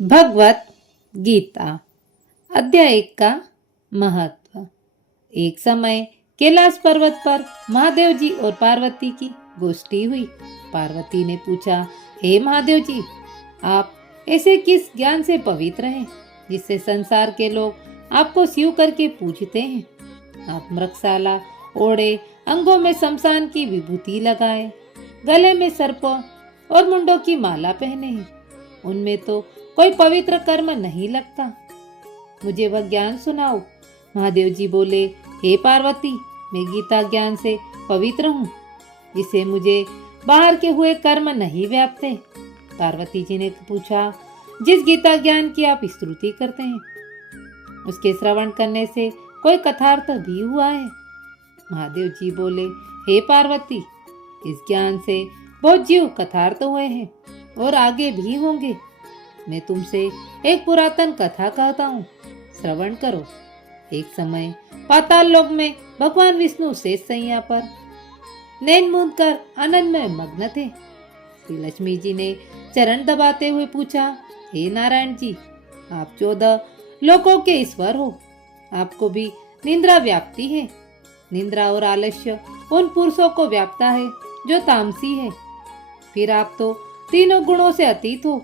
भगवत गीता अध्याय 1 का महत्व। एक समय कैलाश पर्वत पर महादेव जी और पार्वती की गोष्ठी हुई। पार्वती ने पूछा, हे महादेव जी, आप ऐसे किस ज्ञान से पवित्र हैं जिससे संसार के लोग आपको शिव करके पूजते हैं? आप मृगशाला ओढ़े, अंगों में शमशान की विभूति लगाए, गले में सर्प और मुंडों की माला पहने हैं। उनमें तो कोई पवित्र कर्म नहीं लगता। मुझे वह ज्ञान सुनाओ। महादेव जी बोले, हे पार्वती, मैं गीता ज्ञान से पवित्र हूँ, जिसे मुझे बाहर के हुए कर्म नहीं व्यापते। पार्वती जी ने पूछा, जिस गीता ज्ञान की आप स्तुति करते हैं, उसके श्रवण करने से कोई कथार्थ भी हुआ है? महादेव जी बोले, हे पार्वती, इस ज्ञान से बहुत जीव कथार्थ हुए हैं और आगे भी होंगे। मैं तुमसे एक पुरातन कथा कहता हूँ, श्रवण करो। एक समय पाताल लोक में भगवान विष्णु शेष सैया पर नैन मूंद कर आनंद में मग्न थे। श्री लक्ष्मी जी ने चरण दबाते हुए पूछा, हे नारायण जी, आप 14 लोकों के ईश्वर हो, आपको भी निंद्रा व्याप्ति है। निंद्रा और आलस्य उन पुरुषों को व्यापता है जो तामसी है। फिर आप तो तीनों गुणों से अतीत हो,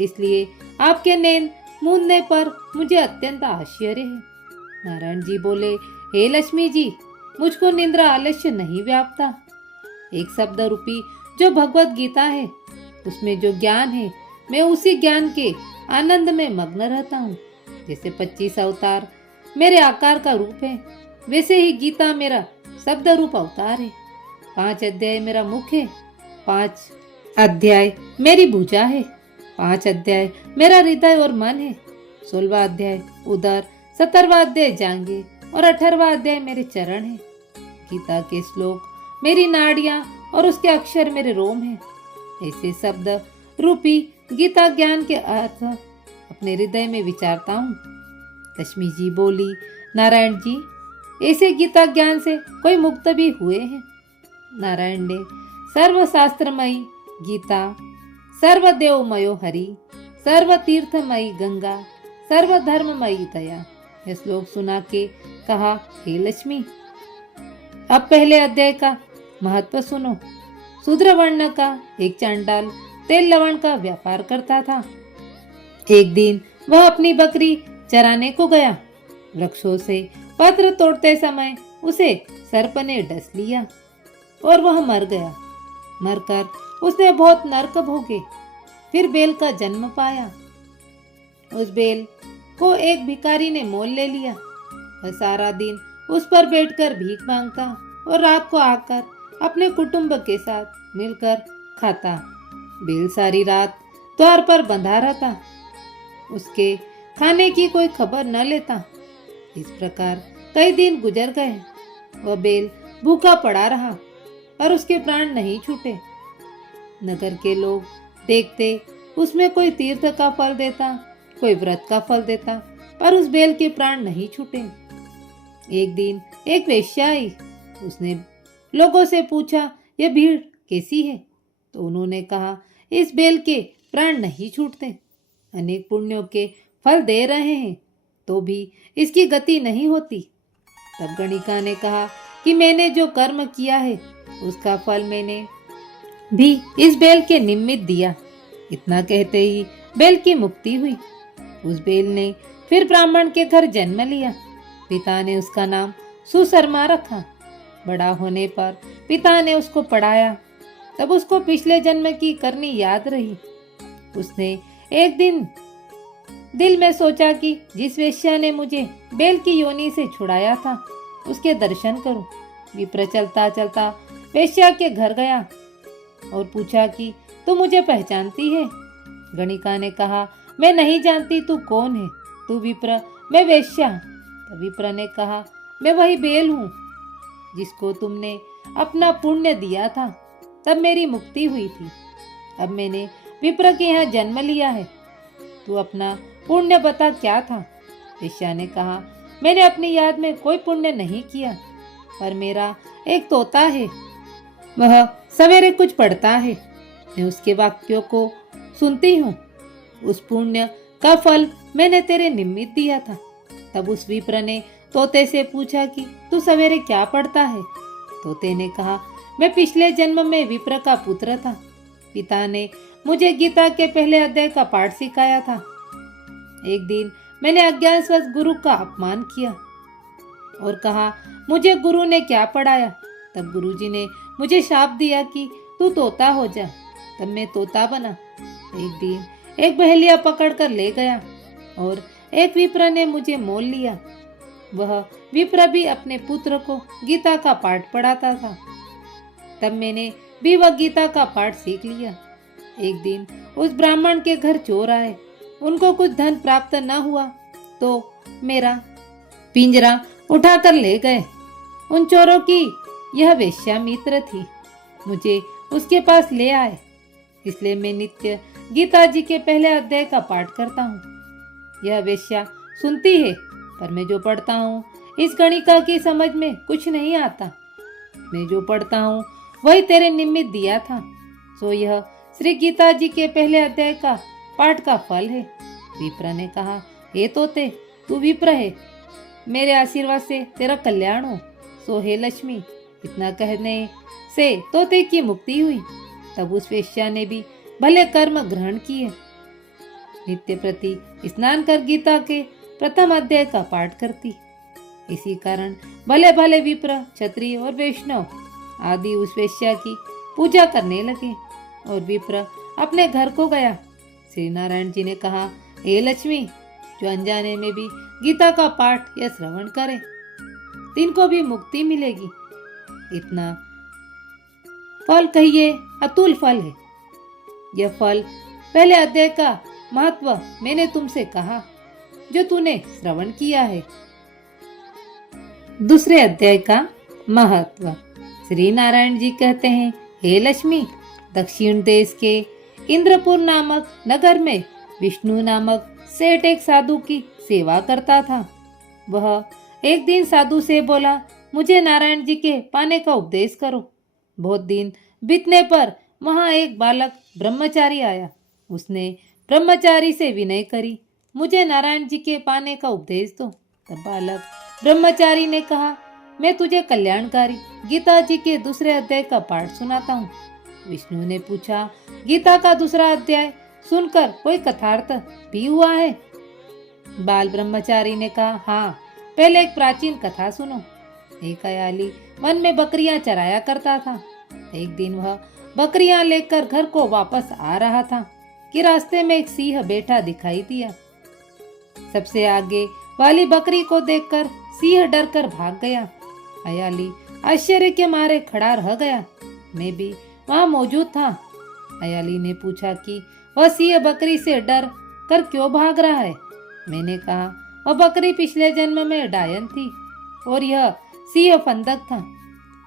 इसलिए आपके नैन मूंदने पर मुझे अत्यंत आश्चर्य है। नारायण जी बोले, हे लक्ष्मी जी, मुझको निंद्रा आलस्य नहीं व्यापता। एक शब्द रूपी जो भगवत गीता है, उसमें जो ज्ञान है, मैं उसी ज्ञान के आनंद में मग्न रहता हूँ। जैसे 25 अवतार मेरे आकार का रूप है, वैसे ही गीता मेरा शब्द रूप अवतार है। 5 अध्याय मेरा मुख है, 5 अध्याय मेरी भुजा है, 5 अध्याय मेरा हृदय और मन है, 16वां अध्याय उदर, 17वां अध्याय जांघें और 18वां अध्याय मेरे चरण है। गीता के श्लोक मेरी नाड़ियां और उसके अक्षर मेरे रोम हैं। ऐसे शब्द रूपी गीता ज्ञान के अर्थ अपने हृदय में विचारता हूँ। लक्ष्मी जी बोली, नारायण जी, ऐसे गीता ज्ञान से कोई मुक्त भी हुए हैं? नारायण ने, सर्वशास्त्रमयी गीता, सर्वदेवमयो हरि, सर्वतीर्थमयी गंगा, सर्वधर्ममयी दया, यह श्लोक सुना के कहा, हे लक्ष्मी, अब पहले अध्याय का महत्व सुनो। शूद्र वर्ण का एक चांडाल तेल लवण का व्यापार करता था। एक दिन वह अपनी बकरी चराने को गया। वृक्षों से पत्र तोड़ते समय उसे सर्प ने डस लिया और वह मर गया। मरकर उसने बहुत नरक भोगे, फिर बेल का जन्म पाया। उस बेल को एक भिखारी ने मोल ले लिया। वह सारा दिन उस पर बैठकर भीख मांगता और रात को आकर अपने कुटुंब के साथ मिलकर खाता। बेल सारी रात द्वार पर बंधा रहता, उसके खाने की कोई खबर न लेता। इस प्रकार कई दिन गुजर गए। वह बेल भूखा पड़ा रहा और उसके प्राण नहीं छूटे। नगर के लोग देखते उसमें कोई तीर्थ का फल देता, कोई व्रत का फल देता, पर उस बेल के प्राण नहीं छूटे। एक दिन एक वेश्या आई। उसने लोगों से पूछा, यह भीड़ कैसी है? तो उन्होंने कहा, इस बेल के प्राण नहीं छूटते, अनेक पुण्यों के फल दे रहे हैं तो भी इसकी गति नहीं होती। तब गणिका ने कहा कि मैंने जो कर्म किया है उसका फल मैंने भी इस बेल के निमित्त दिया। इतना कहते ही बेल की मुक्ति हुई। उस बेल ने फिर ब्राह्मण के घर जन्म लिया। पिता ने उसका नाम सुशर्मा रखा। बड़ा होने पर पिता ने उसको पढ़ाया। तब उसको पिछले जन्म की करनी याद रही। उसने एक दिन दिल में सोचा कि जिस वेश्या ने मुझे बेल की योनि से छुड़ाया था, उसके दर्शन करूं। विप्र चलता चलता वेश्या के घर गया और पूछा कि तू मुझे पहचानती है? गणिका ने कहा, मैं नहीं जानती, तू कौन है? तू विप्र, मैं वेश्या। तब विप्र ने कहा, मैं वही बेल हूँ जिसको तुमने अपना पुण्य दिया था, तब मेरी मुक्ति हुई थी। अब मैंने विप्र के यहाँ जन्म लिया है, तू अपना पुण्य बता क्या था? वेश्या ने कहा, मैंने अपनी याद में कोई पुण्य नहीं किया, पर मेरा एक तोता है, वह सवेरे कुछ पढ़ता है, मैं उसके वाक्यों को सुनती हूँ उस पुण्य का फल मैंने तेरे निमित्त दिया था। तब उस विप्र ने तोते से पूछा कि तू सवेरे क्या पढ़ता है? तोते ने कहा, मैं पिछले जन्म में विप्र का पुत्र था। पिता ने मुझे गीता के पहले अध्याय का पाठ सिखाया था। एक दिन मैंने अज्ञानवश गुरु का अपमान किया और कहा, मुझे गुरु ने क्या पढ़ाया? तब गुरुजी ने मुझे शाप दिया कि तू तोता हो जा। तब मैं तोता बना। एक दिन एक बहेलिया पकड़कर ले गया और एक विप्र ने मुझे मोल लिया। वह विप्र भी अपने पुत्र को गीता का पाठ पढ़ाता था। तब मैंने भी वह गीता का पाठ सीख लिया। एक दिन उस ब्राह्मण के घर चोर आए। उनको कुछ धन प्राप्त न हुआ तो मेरा पिंजरा उठाकर ले गए। उन चोरों की यह वेश्या मित्र थी। मुझे उसके पास ले आए। इसलिए मैं नित्य गीता जी के पहले अध्याय का पाठ करता हूँ। यह वेश्या सुनती है, पर मैं जो पढ़ता हूँ इस गणिका की समझ में कुछ नहीं आता। मैं जो पढ़ता हूँ वही तेरे निमित्त दिया था। सो यह श्री गीता जी के पहले अध्याय का पाठ का फल है। विप्र ने कहा, हे तोते, तू विप्र है, मेरे आशीर्वाद से तेरा कल्याण हो। सो हे लक्ष्मी। इतना कहने से तोते की मुक्ति हुई। तब उस वेश्या ने भी भले कर्म ग्रहण किए। नित्य प्रति स्नान कर गीता के प्रथम अध्याय का पाठ करती। इसी कारण भले भले विप्र, क्षत्रिय और वैष्णव आदि उस वेश्या की पूजा करने लगे और विप्र अपने घर को गया। श्री नारायण जी ने कहा, हे लक्ष्मी, जो अनजाने में भी गीता का पाठ या श्रवण करे तिनको भी मुक्ति मिलेगी। इतना फल कहिए अतुल फल है। यह फल पहले अध्याय का महत्व मैंने तुमसे कहा, जो तूने श्रवण किया है। दूसरे अध्याय का महत्व। श्री नारायण जी कहते हैं, हे लक्ष्मी, दक्षिण देश के इंद्रपुर नामक नगर में विष्णु नामक सेठ एक साधु की सेवा करता था। वह एक दिन साधु से बोला, मुझे नारायण जी के पाने का उपदेश करो। बहुत दिन बीतने पर वहां एक बालक ब्रह्मचारी आया। उसने ब्रह्मचारी से विनय करी, मुझे नारायण जी के पाने का उपदेश दो। तब बालक ब्रह्मचारी ने कहा, मैं तुझे कल्याणकारी गीता जी के दूसरे अध्याय का पाठ सुनाता हूँ। विष्णु ने पूछा, गीता का दूसरा अध्याय सुनकर कोई कथार्थ भी हुआ है? बाल ब्रह्मचारी ने कहा, हाँ, पहले एक प्राचीन कथा सुनो। एक अयाली वन में बकरियां चराया करता था। एक दिन वह बकरियां लेकर घर को वापस आ रहा था कि रास्ते में एक सिंह बैठा दिखाई दिया। सबसे आगे वाली बकरी को देखकर सिंह डरकर भाग गया। अयाली आश्चर्य के मारे खड़ा रह गया। मैं भी वहां मौजूद था। अयाली ने पूछा कि वह सिंह बकरी से डर कर क्यों भाग रहा है? मैंने कहा, वह बकरी पिछले जन्म में डायन थी और यह सिंह फंदक था।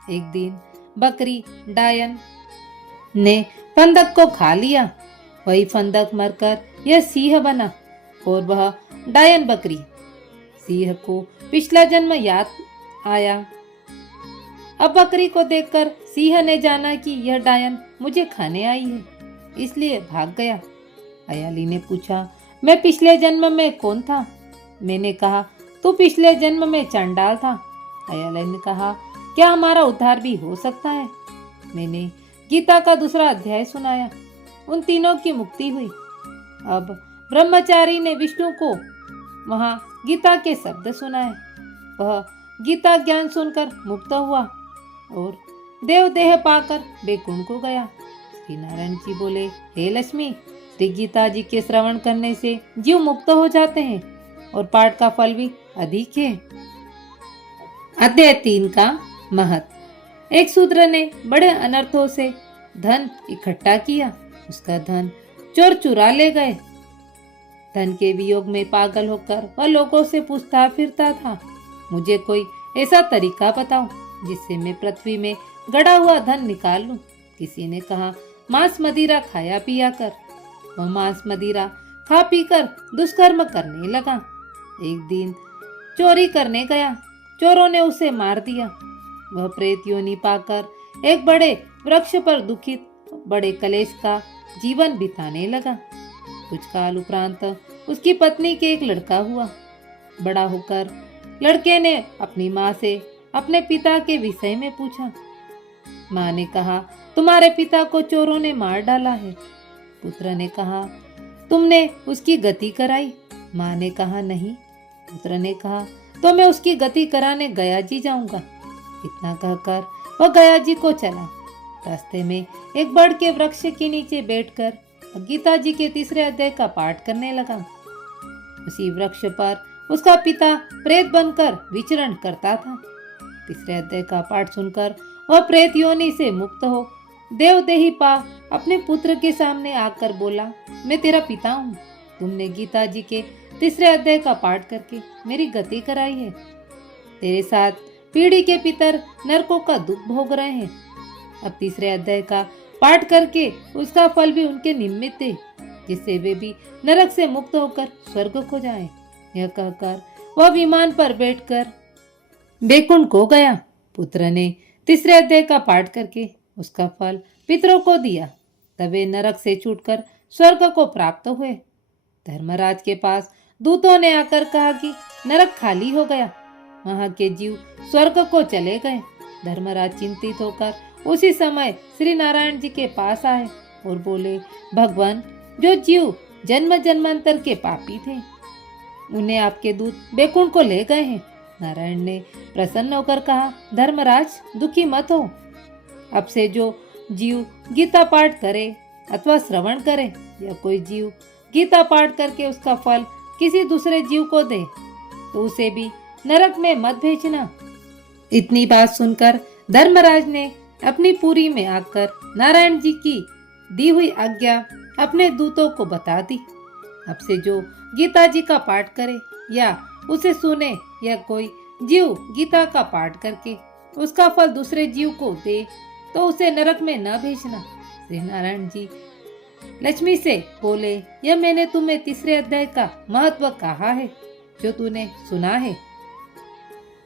एक दिन बकरी डायन ने फंदक को खा लिया। वही फंदक मरकर यह सिंह बना और वह डायन बकरी। सिंह को पिछला जन्म याद आया। अब बकरी को देखकर सिंह ने जाना कि यह डायन मुझे खाने आई है, इसलिए भाग गया। अयाली ने पूछा, मैं पिछले जन्म में कौन था? मैंने कहा, तू पिछले जन्म में चंडाल था। अयाली ने कहा, क्या हमारा उद्धार भी हो सकता है? मैंने गीता का दूसरा अध्याय सुनाया। उन तीनों की मुक्ति हुई। अब ब्रह्मचारी ने विष्णु को वहां गीता के शब्द सुनाए। वह गीता ज्ञान सुनकर मुक्त हुआ और देव देह पाकर बैकुंठ को गया। श्री नारायण जी बोले, हे लक्ष्मी, श्री गीता जी के श्रवण करने से जीव मुक्त हो जाते हैं और पाठ का फल भी अधिक है। अध्याय 3 का महत्व। एक शूद्र ने बड़े अनर्थों से धन इकट्ठा किया। उसका धन चोर चुरा ले गए। धन के वियोग में पागल होकर वह लोगों से पूछता फिरता था, मुझे कोई ऐसा तरीका बताओ जिससे मैं पृथ्वी में गड़ा हुआ धन निकाल लूं। किसी ने कहा, मांस मदिरा खाया पिया कर। वह मांस मदिरा खा पीकर दुष्कर्म करने लगा। एक दिन चोरी करने गया। चोरों ने उसे मार दिया। वह प्रेत योनि पाकर एक बड़े वृक्ष पर दुखित बड़े कलेश का जीवन बिताने लगा। कुछ काल उपरांत उसकी पत्नी के एक लड़का हुआ। बड़ा होकर लड़के ने अपनी माँ से अपने पिता के विषय में पूछा। माँ ने कहा, तुम्हारे पिता को चोरों ने मार डाला है। पुत्र ने कहा, तुमने उसकी गति कराई? माँ ने कहा, नहीं। पुत्र ने कहा, तो मैं उसकी गति कराने गया जी जाऊंगा। इतना कहकर वह गया जी को चला। रास्ते में एक बड़ के वृक्ष के नीचे बैठकर गीता जी के 3रे अध्याय का पाठ करने लगा। उसी वृक्ष पर उसका पिता प्रेत बनकर विचरण करता था। 3रे अध्याय का पाठ सुनकर वह प्रेत योनि से मुक्त हो देवदेही पा अपने पुत्र के सामने आकर बोला, मैं तेरा पिता हूँ। तुमने गीता जी के 3रे अध्याय का पाठ करके मेरी गति कराई है। तेरे साथ पीढ़ी के पितर नरकों का दुख भोग रहे हैं। अब 3रे अध्याय का पाठ करके उसका फल भी उनके निमित्त है, जिससे वे भी नरक से मुक्त होकर स्वर्ग को जाएं। यह कहकर वह विमान पर बैठकर बैकुंठ को गया। पुत्र ने 3रे अध्याय का पाठ करके उसका फल पितरों को दिया। तब वे नरक से छूटकर स्वर्ग को प्राप्त हुए। धर्मराज के पास दूतों ने आकर कहा कि नरक खाली हो गया, वहां के जीव स्वर्ग को चले गए। धर्मराज चिंतित होकर उसी समय श्री नारायण जी के पास आए और बोले, भगवान, जो जीव जन्म जन्मांतर के पापी थे उन्हें आपके दूत बैकुंठ को ले गए हैं। नारायण ने प्रसन्न होकर कहा, धर्मराज, दुखी मत हो। अब से जो जीव गीता पाठ करे अथवा श्रवण करे या कोई जीव गीता पाठ करके उसका फल किसी दूसरे जीव को दे तो उसे भी नरक में मत भेजना। इतनी बात सुनकर धर्मराज ने अपनी पुरी में आकर नारायण जी की दी हुई आज्ञा अपने दूतों को बता दी। अब से जो गीता जी का पाठ करे या उसे सुने या कोई जीव गीता का पाठ करके उसका फल दूसरे जीव को दे तो उसे नरक में न भेजना। श्री नारायण जी लक्ष्मी से बोले, यह मैंने तुम्हें 3रे अध्याय का महत्व कहा है जो तूने सुना है।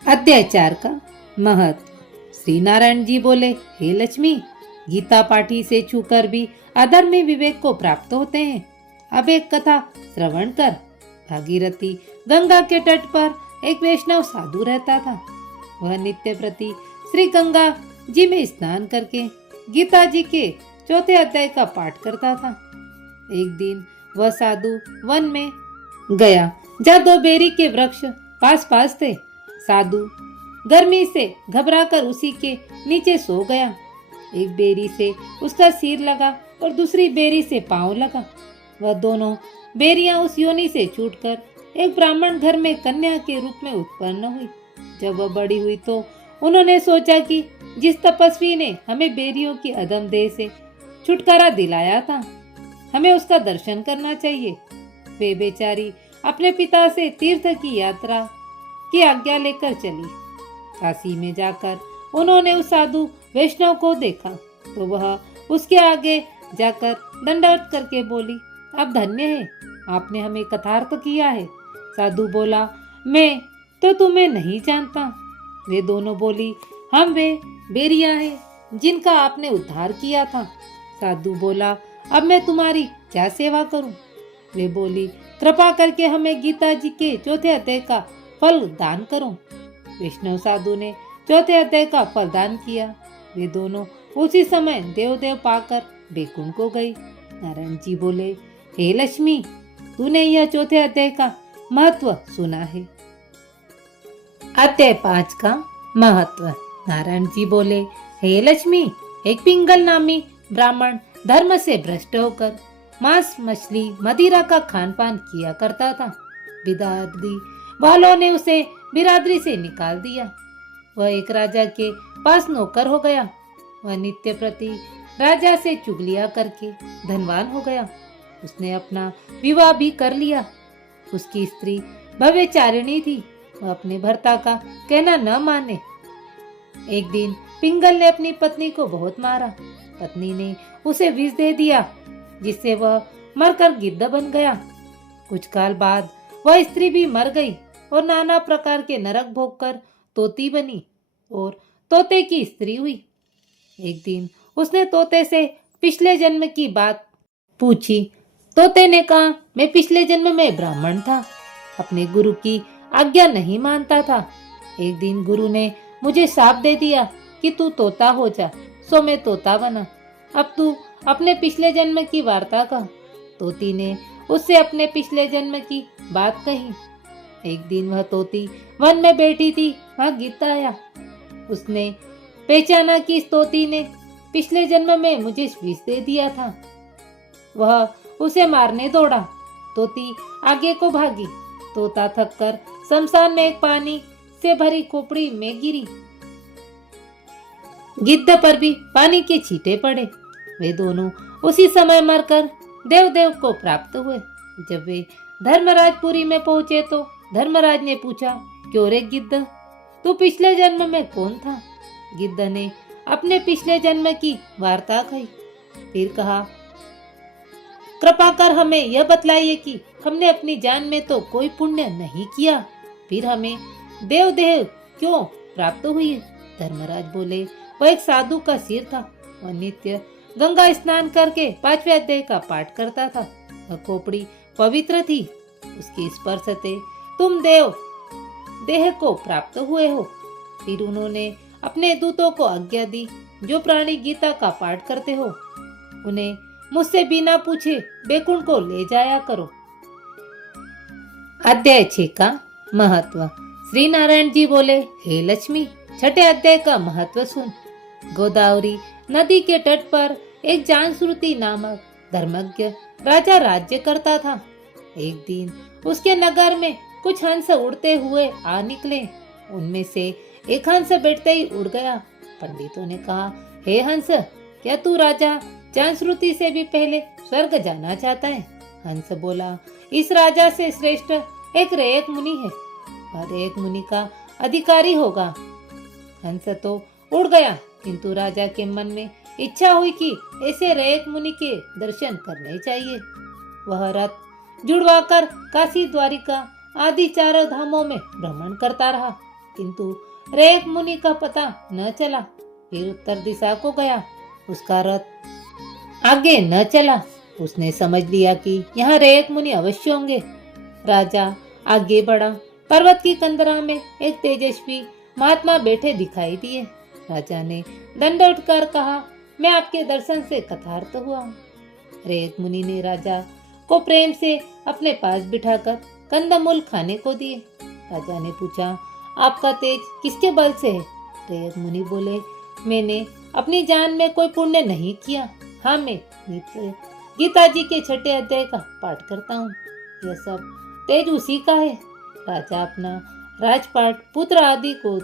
अध्याय 4 का महत्व। श्री नारायण जी बोले, हे लक्ष्मी, गीता पाठी से छूकर भी अधर्मी विवेक को प्राप्त होते हैं। अब एक कथा श्रवण कर। भागीरथी गंगा के तट पर एक वैष्णव साधु रहता था। वह नित्य प्रति श्री गंगा जी में स्नान करके गीता जी के 4थे अध्याय का पाठ करता था। एक दिन वह साधु वन में गया जहाँ 2 बेरी के वृक्ष पास पास थे। साधु गर्मी से घबराकर उसी के नीचे सो गया। एक बेरी से उसका सिर लगा और दूसरी बेरी से पांव लगा। वह दोनों बेरियां उस योनि से छूटकर एक ब्राह्मण घर में कन्या के रूप में उत्पन्न हुई। जब वह बड़ी हुई तो उन्होंने सोचा कि जिस तपस्वी ने हमें बेरियों की अधम देह से छुटकारा दिलाया था, हमें उसका दर्शन करना चाहिए। वे बेचारी अपने पिता से तीर्थ की यात्रा की आज्ञा लेकर चली। काशी में जाकर उन्होंने उस साधु वैष्णव को देखा तो वह उसके आगे जाकर दंडवत करके बोली, आप धन्य है, आपने हमें कथार्थ किया है। साधु बोला, मैं तो तुम्हें नहीं जानता। वे दोनों बोली, हम वे बेरिया हैं जिनका आपने उद्धार किया था। साधु बोला, अब मैं तुम्हारी क्या सेवा करूं? वे बोली, कृपा करके हमें गीता जी के 4थे अध्याय का फल दान करो। वैष्णव साधु ने 4थे अध्याय का फल दान किया। वे दोनों उसी समय देवदेव पाकर बैकुंठ को गई। नारायण जी बोले, हे लक्ष्मी, तूने यह 4थे अध्याय का महत्व सुना है। अध्याय 5 का महत्व। नारायण जी बोले, हे लक्ष्मी, एक पिंगल नामी ब्राह्मण धर्म से भ्रष्ट होकर मांस, मछली, मदिरा का खान पान किया करता था। बिरादरी वालों ने उसे बिरादरी से निकाल दिया। वह एक राजा के पास नौकर हो गया। वह नित्य प्रति राजा से चुगलियां करके धनवान हो गया। उसने अपना विवाह भी कर लिया। उसकी स्त्री भव्यचारिणी थी। वह अपने भर्ता का कहना न माने। एक दिन पिंगल ने अपनी पत्नी को बहुत मारा। पत्नी ने उसे विष दे दिया, जिससे वह मरकर गिद्ध बन गया। कुछ काल बाद वह स्त्री भी मर गई और नाना प्रकार के नरक भोगकर तोती बनी और तोते की स्त्री हुई। एक दिन उसने तोते से पिछले जन्म की बात पूछी तोते ने कहा, मैं पिछले जन्म में ब्राह्मण था, अपने गुरु की आज्ञा नहीं मानता था। एक दिन गुरु ने मुझे शाप दे दिया कि तू तोता हो जा, सो मैं तोता बना। अब तू अपने पिछले जन्म की वार्ता कह। तोती ने उससे अपने पिछले जन्म की बात कही। एक दिन वह तोती वन में बैठी थी, वहां गीत आया। उसने पहचाना कि इस तोती ने पिछले जन्म में मुझे विष दे दिया था। वह उसे मारने दौड़ा। तोती आगे को भागी। तोता थककर शमशान में एक पानी से भरी खोपड़ी में गिरी। गिद्ध पर भी पानी के छींटे पड़े। वे दोनों उसी समय मरकर देवदेव को प्राप्त हुए। जब वे धर्मराजपुरी में पहुंचे तो धर्मराज ने पूछा, क्यों रे गिद्ध, तू पिछले जन्म में कौन था? गिद्ध ने अपने पिछले जन्म की वार्ता कही। फिर कहा, कृपा कर हमें यह बतलाइए कि हमने अपनी जान में तो कोई पुण्य नहीं किया, फिर हमें देवदेव क्यों प्राप्त हुई? धर्मराज बोले, वह एक साधु का सिर था। वह नित्य गंगा स्नान करके 5वें अध्याय का पाठ करता था। वह खोपड़ी पवित्र थी। उसके स्पर्श से तुम देह को प्राप्त हुए हो। फिर उन्होंने अपने दूतों को आज्ञा दी, जो प्राणी गीता का पाठ करते हो उन्हें मुझसे बिना पूछे बैकुंठ को ले जाया करो। अध्याय 6 का महत्व। श्री नारायण जी बोले, हे लक्ष्मी, छठे अध्याय का महत्व सुन। गोदावरी नदी के तट पर एक जानश्रुति नामक धर्मज्ञ राजा राज्य करता था। एक दिन उसके नगर में कुछ हंस उड़ते हुए आ निकले। उनमें से एक हंस बैठते ही उड़ गया। पंडितों ने कहा, हे हंस, क्या तू राजा जानश्रुति से भी पहले स्वर्ग जाना चाहता है? हंस बोला, इस राजा से श्रेष्ठ एक रेयक मुनि है, वह रेयक मुनि का अधिकारी होगा। हंस तो उड़ गया, किंतु राजा के मन में इच्छा हुई कि ऐसे रेयक मुनि के दर्शन करने चाहिए। वह रथ जुड़वाकर काशी, द्वारिका आदि चारों धामों में भ्रमण करता रहा, किंतु रेयक मुनि का पता न चला। फिर उत्तर दिशा को गया, उसका रथ आगे न चला। उसने समझ लिया कि यहाँ रेयक मुनि अवश्य होंगे। राजा आगे बढ़ा। पर्वत की कंदरा में एक तेजस्वी महात्मा बैठे दिखाई दिए। राजा ने दंडवत कर कहा, मैं आपके दर्शन से कृतार्थ हुआ हूँ। रेयक मुनि ने राजा को प्रेम से अपने पास बिठाकर कंदमूल खाने को दिए। राजा ने पूछा, आपका तेज किसके बल से है? रेयक मुनि बोले, मैंने अपनी जान में कोई पुण्य नहीं किया। हाँ, मैं नित्य गीता जी के छठे अध्याय का पाठ करता हूँ। यह सब तेज उसी का है। राजा अपना राजपाट पुत्र आदि को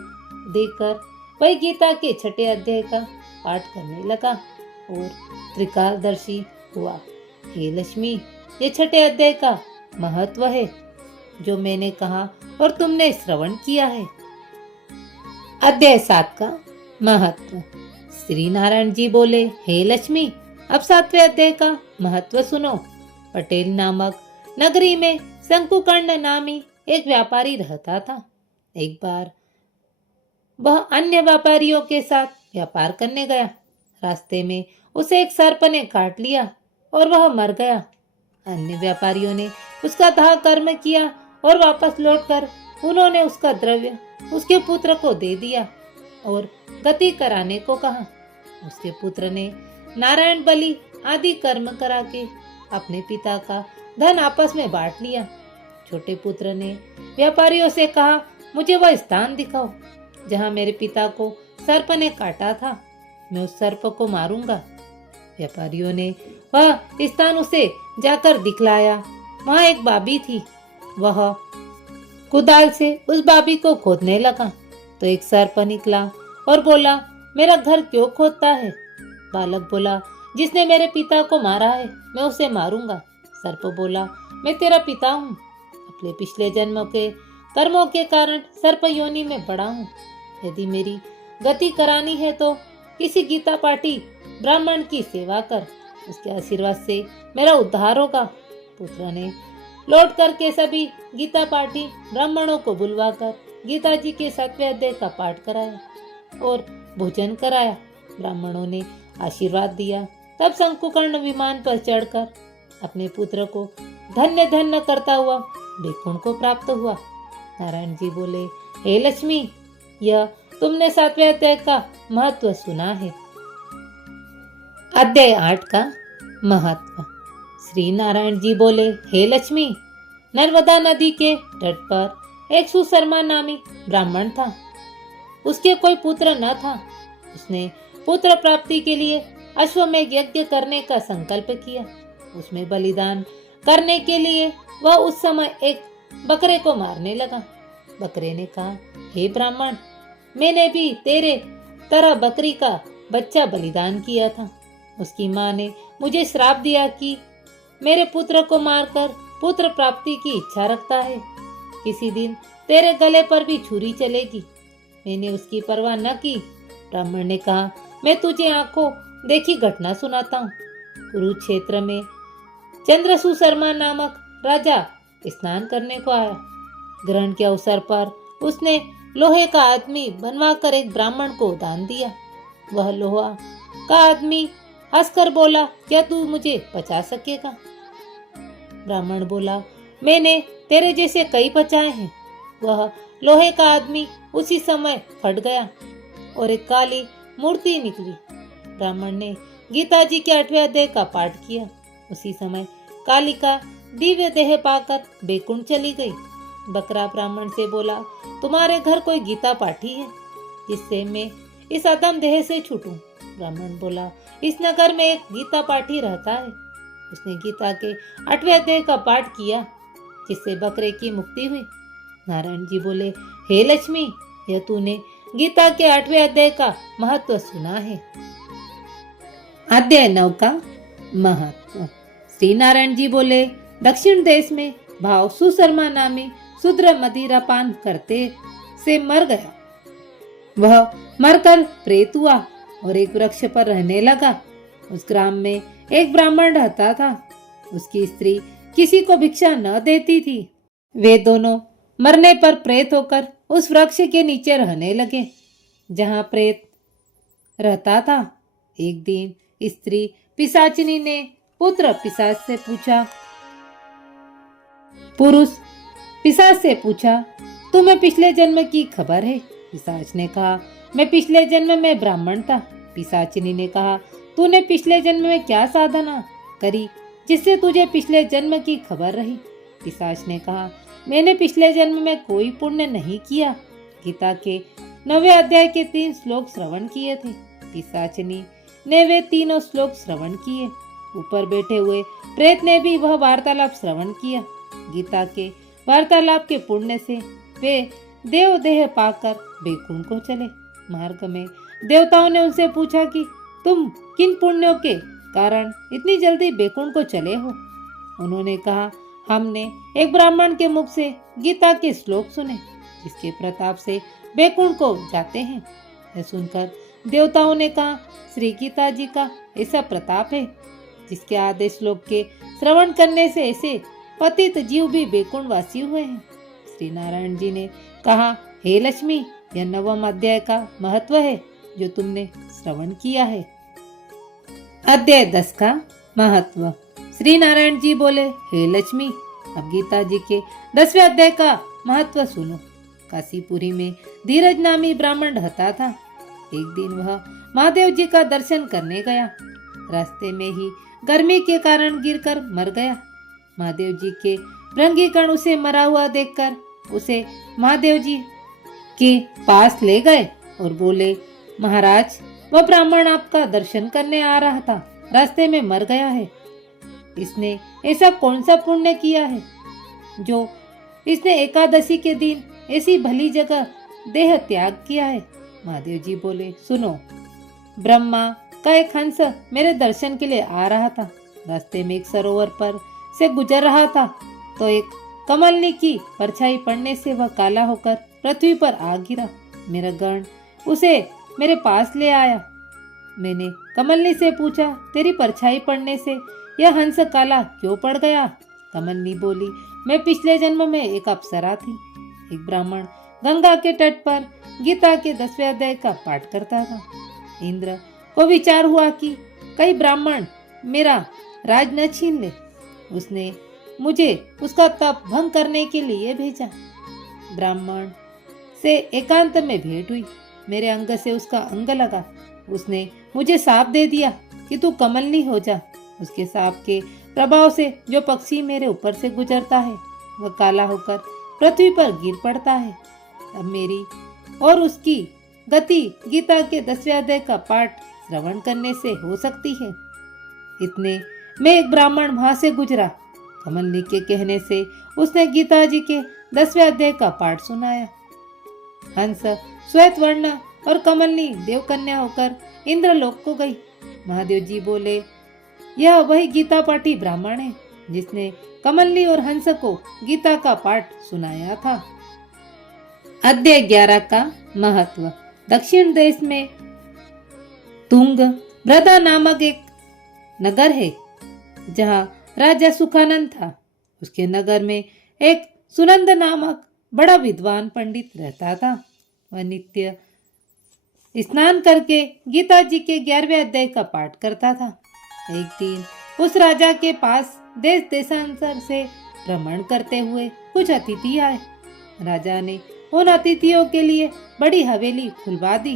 देकर वही गीता के छठे अध्याय का पाठ करने लगा और त्रिकालदर्शी हुआ। हे लक्ष्मी, ये छठे अध्याय का महत्व है जो मैंने कहा और तुमने श्रवण किया है। अध्याय 7 का महत्व। श्री नारायण जी बोले, हे लक्ष्मी, अब 7वें अध्याय का महत्व सुनो। पटेल नामक नगरी में शंकुकर्ण नामी एक व्यापारी रहता था। एक बार वह अन्य व्यापारियों के साथ व्यापार करने गया। रास्ते में उसे एक सर्प ने काट लिया और वह मर गया। अन्य व्यापारियों ने उसका दाह कर्म किया और वापस लौटकर उन्होंने उसका द्रव्य उसके पुत्र को दे दिया और गति कराने को कहा। उसके पुत्र ने नारायण बलि आदि कर्म करा के अपने पिता का धन आपस में बांट लिया। छोटे पुत्र ने व्यापारियों से कहा, मुझे वह स्थान दिखाओ जहां मेरे पिता को सर्प ने काटा था, मैं उस सर्प को मारूंगा। व्यापारियों ने वह स्थान उसे जाकर दिखलाया। वहां एक बाबी थी। वह कुदाल से उस बाबी को खोदने लगा तो एक सर्प निकला और बोला, मेरा घर क्यों खोदता है? बालक बोला, जिसने मेरे पिता को मारा है मैं उसे मारूंगा। सर्प बोला, मैं तेरा पिता हूँ, अपने पिछले जन्म के कर्मों के कारण सर्प योनि में बड़ा हूँ। यदि मेरी गति करानी है तो किसी गीता पाठी ब्राह्मण की सेवा कर, उसके आशीर्वाद से मेरा उद्धार होगा। पुत्र ने लौट करके सभी गीता पाठी ब्राह्मणों को बुलवाकर गीता जी के 7वें अध्याय का पाठ कराया और भोजन कराया। ब्राह्मणों ने आशीर्वाद दिया। तब शंकुकर्ण विमान पर चढ़कर अपने पुत्र को धन्य धन्य करता हुआ वैकुंठ को प्राप्त हुआ। नारायण जी बोले, हे लक्ष्मी, यह तुमने 7वें अध्याय का महत्व सुना है। अध्याय 8 का महत्व। श्री नारायण जी बोले, हे लक्ष्मी, नर्मदा नदी के तट पर एक सुशर्मा नामी ब्राह्मण था। उसके कोई पुत्र न था। उसने पुत्र प्राप्ति के लिए अश्वमेध यज्ञ करने का संकल्प किया। उसमें बलिदान करने के लिए वह उस समय एक बकरे को मारने लगा। बकरे ने कहा, हे ब्राह्मण, मैंने भी तेरे तरह बकरी का बच्चा बलिदान किया था। उसकी माँ ने मुझे श्राप दिया कि मेरे पुत्र को मारकर पुत्र प्राप्ति की इच्छा रखता है। किसी दिन तेरे गले पर भी छुरी चलेगी। मैंने उसकी परवाह न की। ब्राह्मण ने कहा, मैं तुझे आंखों देखी घटना सुनाता हूँ। कुरुक्षेत्र में चंद्रसु शर्मा नामक राजा स्नान करने को आया। ग्रहण के अवसर पर उसने लोहे का आदमी बनवाकर एक ब्राह्मण को दान दिया। वह लोहा का आदमी हंसकर बोला, क्या तू मुझे बचा सकेगा? ब्राह्मण बोला, मैंने तेरे जैसे कई बचाए हैं। वह लोहे का आदमी उसी समय फट गया और एक काली मूर्ति निकली। ब्राह्मण ने गीता जी के 8वें अध्याय का पाठ किया। उसी समय कालिका दिव्य देह पाकर वैकुंठ चली गई। बकरा ब्राह्मण से बोला, तुम्हारे घर कोई गीता पाठी है जिससे मैं इस अधम देह से छूटूं? ब्राह्मण बोला, इस नगर में एक गीता पाठी रहता है। उसने गीता के 8वें अध्याय का पाठ किया जिससे बकरे की मुक्ति हुई। नारायण जी बोले, हे लक्ष्मी, यह तूने गीता के 8वें अध्याय का महत्व सुना है। अध्याय 9 का महत्व। श्री नारायण जी बोले, दक्षिण देश में भाव सुशर्मा नामी शूद्र मदिरा पान करते से मर गया। वह मरकर प्रेत हुआ और एक वृक्ष पर रहने लगा। उस ग्राम में एक ब्राह्मण रहता था। उसकी स्त्री किसी को भिक्षा न देती थी। वे दोनों मरने पर प्रेत होकर उस वृक्ष के नीचे रहने लगे जहां प्रेत रहता था। एक दिन स्त्री पिशाचिनी ने पुरुष पिशाच से पूछा, तुम्हें पिछले जन्म की खबर है? पिशाच ने कहा, मैं पिछले जन्म में ब्राह्मण था। पिशाचिनी ने कहा, तूने पिछले जन्म में क्या साधना करी जिससे तुझे पिछले जन्म की खबर रही? पिशाच ने कहा, मैंने पिछले जन्म में कोई पुण्य नहीं किया। गीता के 9वें अध्याय के 3 श्लोक श्रवण किए थे। पिशाचिनी ने वे तीनों श्लोक श्रवण किए। ऊपर बैठे हुए प्रेत ने भी वह वार्तालाप श्रवण किया। गीता के वार्तालाप के पुण्य से वे देव देह पाकर वैकुंठ को चले। मार्ग में देवताओं ने उनसे पूछा कि तुम किन पुण्यों के कारण इतनी जल्दी वैकुंठ को चले हो? उन्होंने कहा, हमने एक ब्राह्मण के मुख से गीता के श्लोक सुने जिसके प्रताप से वैकुंठ को जाते हैं। यह सुनकर देवताओं ने कहा, श्री गीता जी का ऐसा प्रताप है जिसके आधे श्लोक के श्रवण करने से ऐसे पतित जीव भी वैकुंठ वासी हुए हैं। श्री नारायण जी ने कहा, हे लक्ष्मी, यह 9वां अध्याय का महत्व है जो तुमने श्रवण किया है। अध्याय 10 का महत्व। श्री नारायण जी बोले, हे लक्ष्मी, अब गीता जी के 10वें अध्याय का महत्व सुनो। काशीपुरी में धीरज नामी ब्राह्मण रहता था। एक दिन वह महादेव जी का दर्शन करने गया। रास्ते में ही गर्मी के कारण गिरकर मर गया। महादेव जी के भृंगीकण उसे मरा हुआ देखकर उसे महादेव जी के पास ले गए और बोले, महाराज, वह ब्राह्मण आपका दर्शन करने आ रहा था, रास्ते में मर गया है। इसने ऐसा कौन सा पुण्य किया है जो इसने एकादशी के दिन ऐसी भली जगह देह त्याग किया है? महादेव जी बोले, सुनो, ब्रह्मा का एक हंस मेरे दर्शन के लिए आ रहा था। रास्ते में एक सरोवर पर से गुजर रहा था तो एक कमलनी की परछाई पड़ने से वह काला होकर पृथ्वी पर आ गिरा। मेरा गण उसे मेरे पास ले आया। मैंने कमलनी से पूछा, तेरी परछाई पड़ने से यह हंस काला क्यों पड़ गया? कमलनी बोली, मैं पिछले जन्म में एक अप्सरा थी। एक ब्राह्मण गंगा के तट पर गीता के 10वें अध्याय का पाठ करता था। इंद्र को विचार हुआ कि कई ब्राह्मण मेरा राज न छीन ले। उसने मुझे उसका तप भंग करने के लिए भेजा। ब्राह्मण से एकांत में भेंट हुई। मेरे अंग से उसका अंग लगा। उसने मुझे साप दे दिया कि तू कमलनी हो जा। उसके साप के प्रभाव से जो पक्षी मेरे ऊपर से गुजरता है वह काला होकर पृथ्वी पर गिर पड़ता है। अब मेरी और उसकी गति गीता के 10वें अध्याय का पाठ श्रवण करने से हो सकती है। इतने में एक ब्राह्मण वहां से गुजरा। कमलनी के कहने से उसने गीता जी के 10वें अध्याय का पाठ सुनाया। हंस श्वेत वर्ण और कमलनी देवकन्या होकर इंद्रलोक को गई। महादेव जी बोले, यह वही गीता पाठी ब्राह्मण है जिसने कमलनी और हंस को गीता का पाठ सुनाया था। अध्याय 11 का महत्व। दक्षिण देश में तुंग ब्रदा नामक एक नगर है जहाँ राजा सुखानंद था। उसके नगर में एक सुनंद नामक बड़ा विद्वान पंडित रहता था। वह नित्य स्नान करके गीता जी के 11वें अध्याय का पाठ करता था। एक दिन उस राजा के पास देश देशांतर से भ्रमण करते हुए कुछ अतिथि आए। राजा ने उन अतिथियों के लिए बड़ी हवेली खुलवा दी।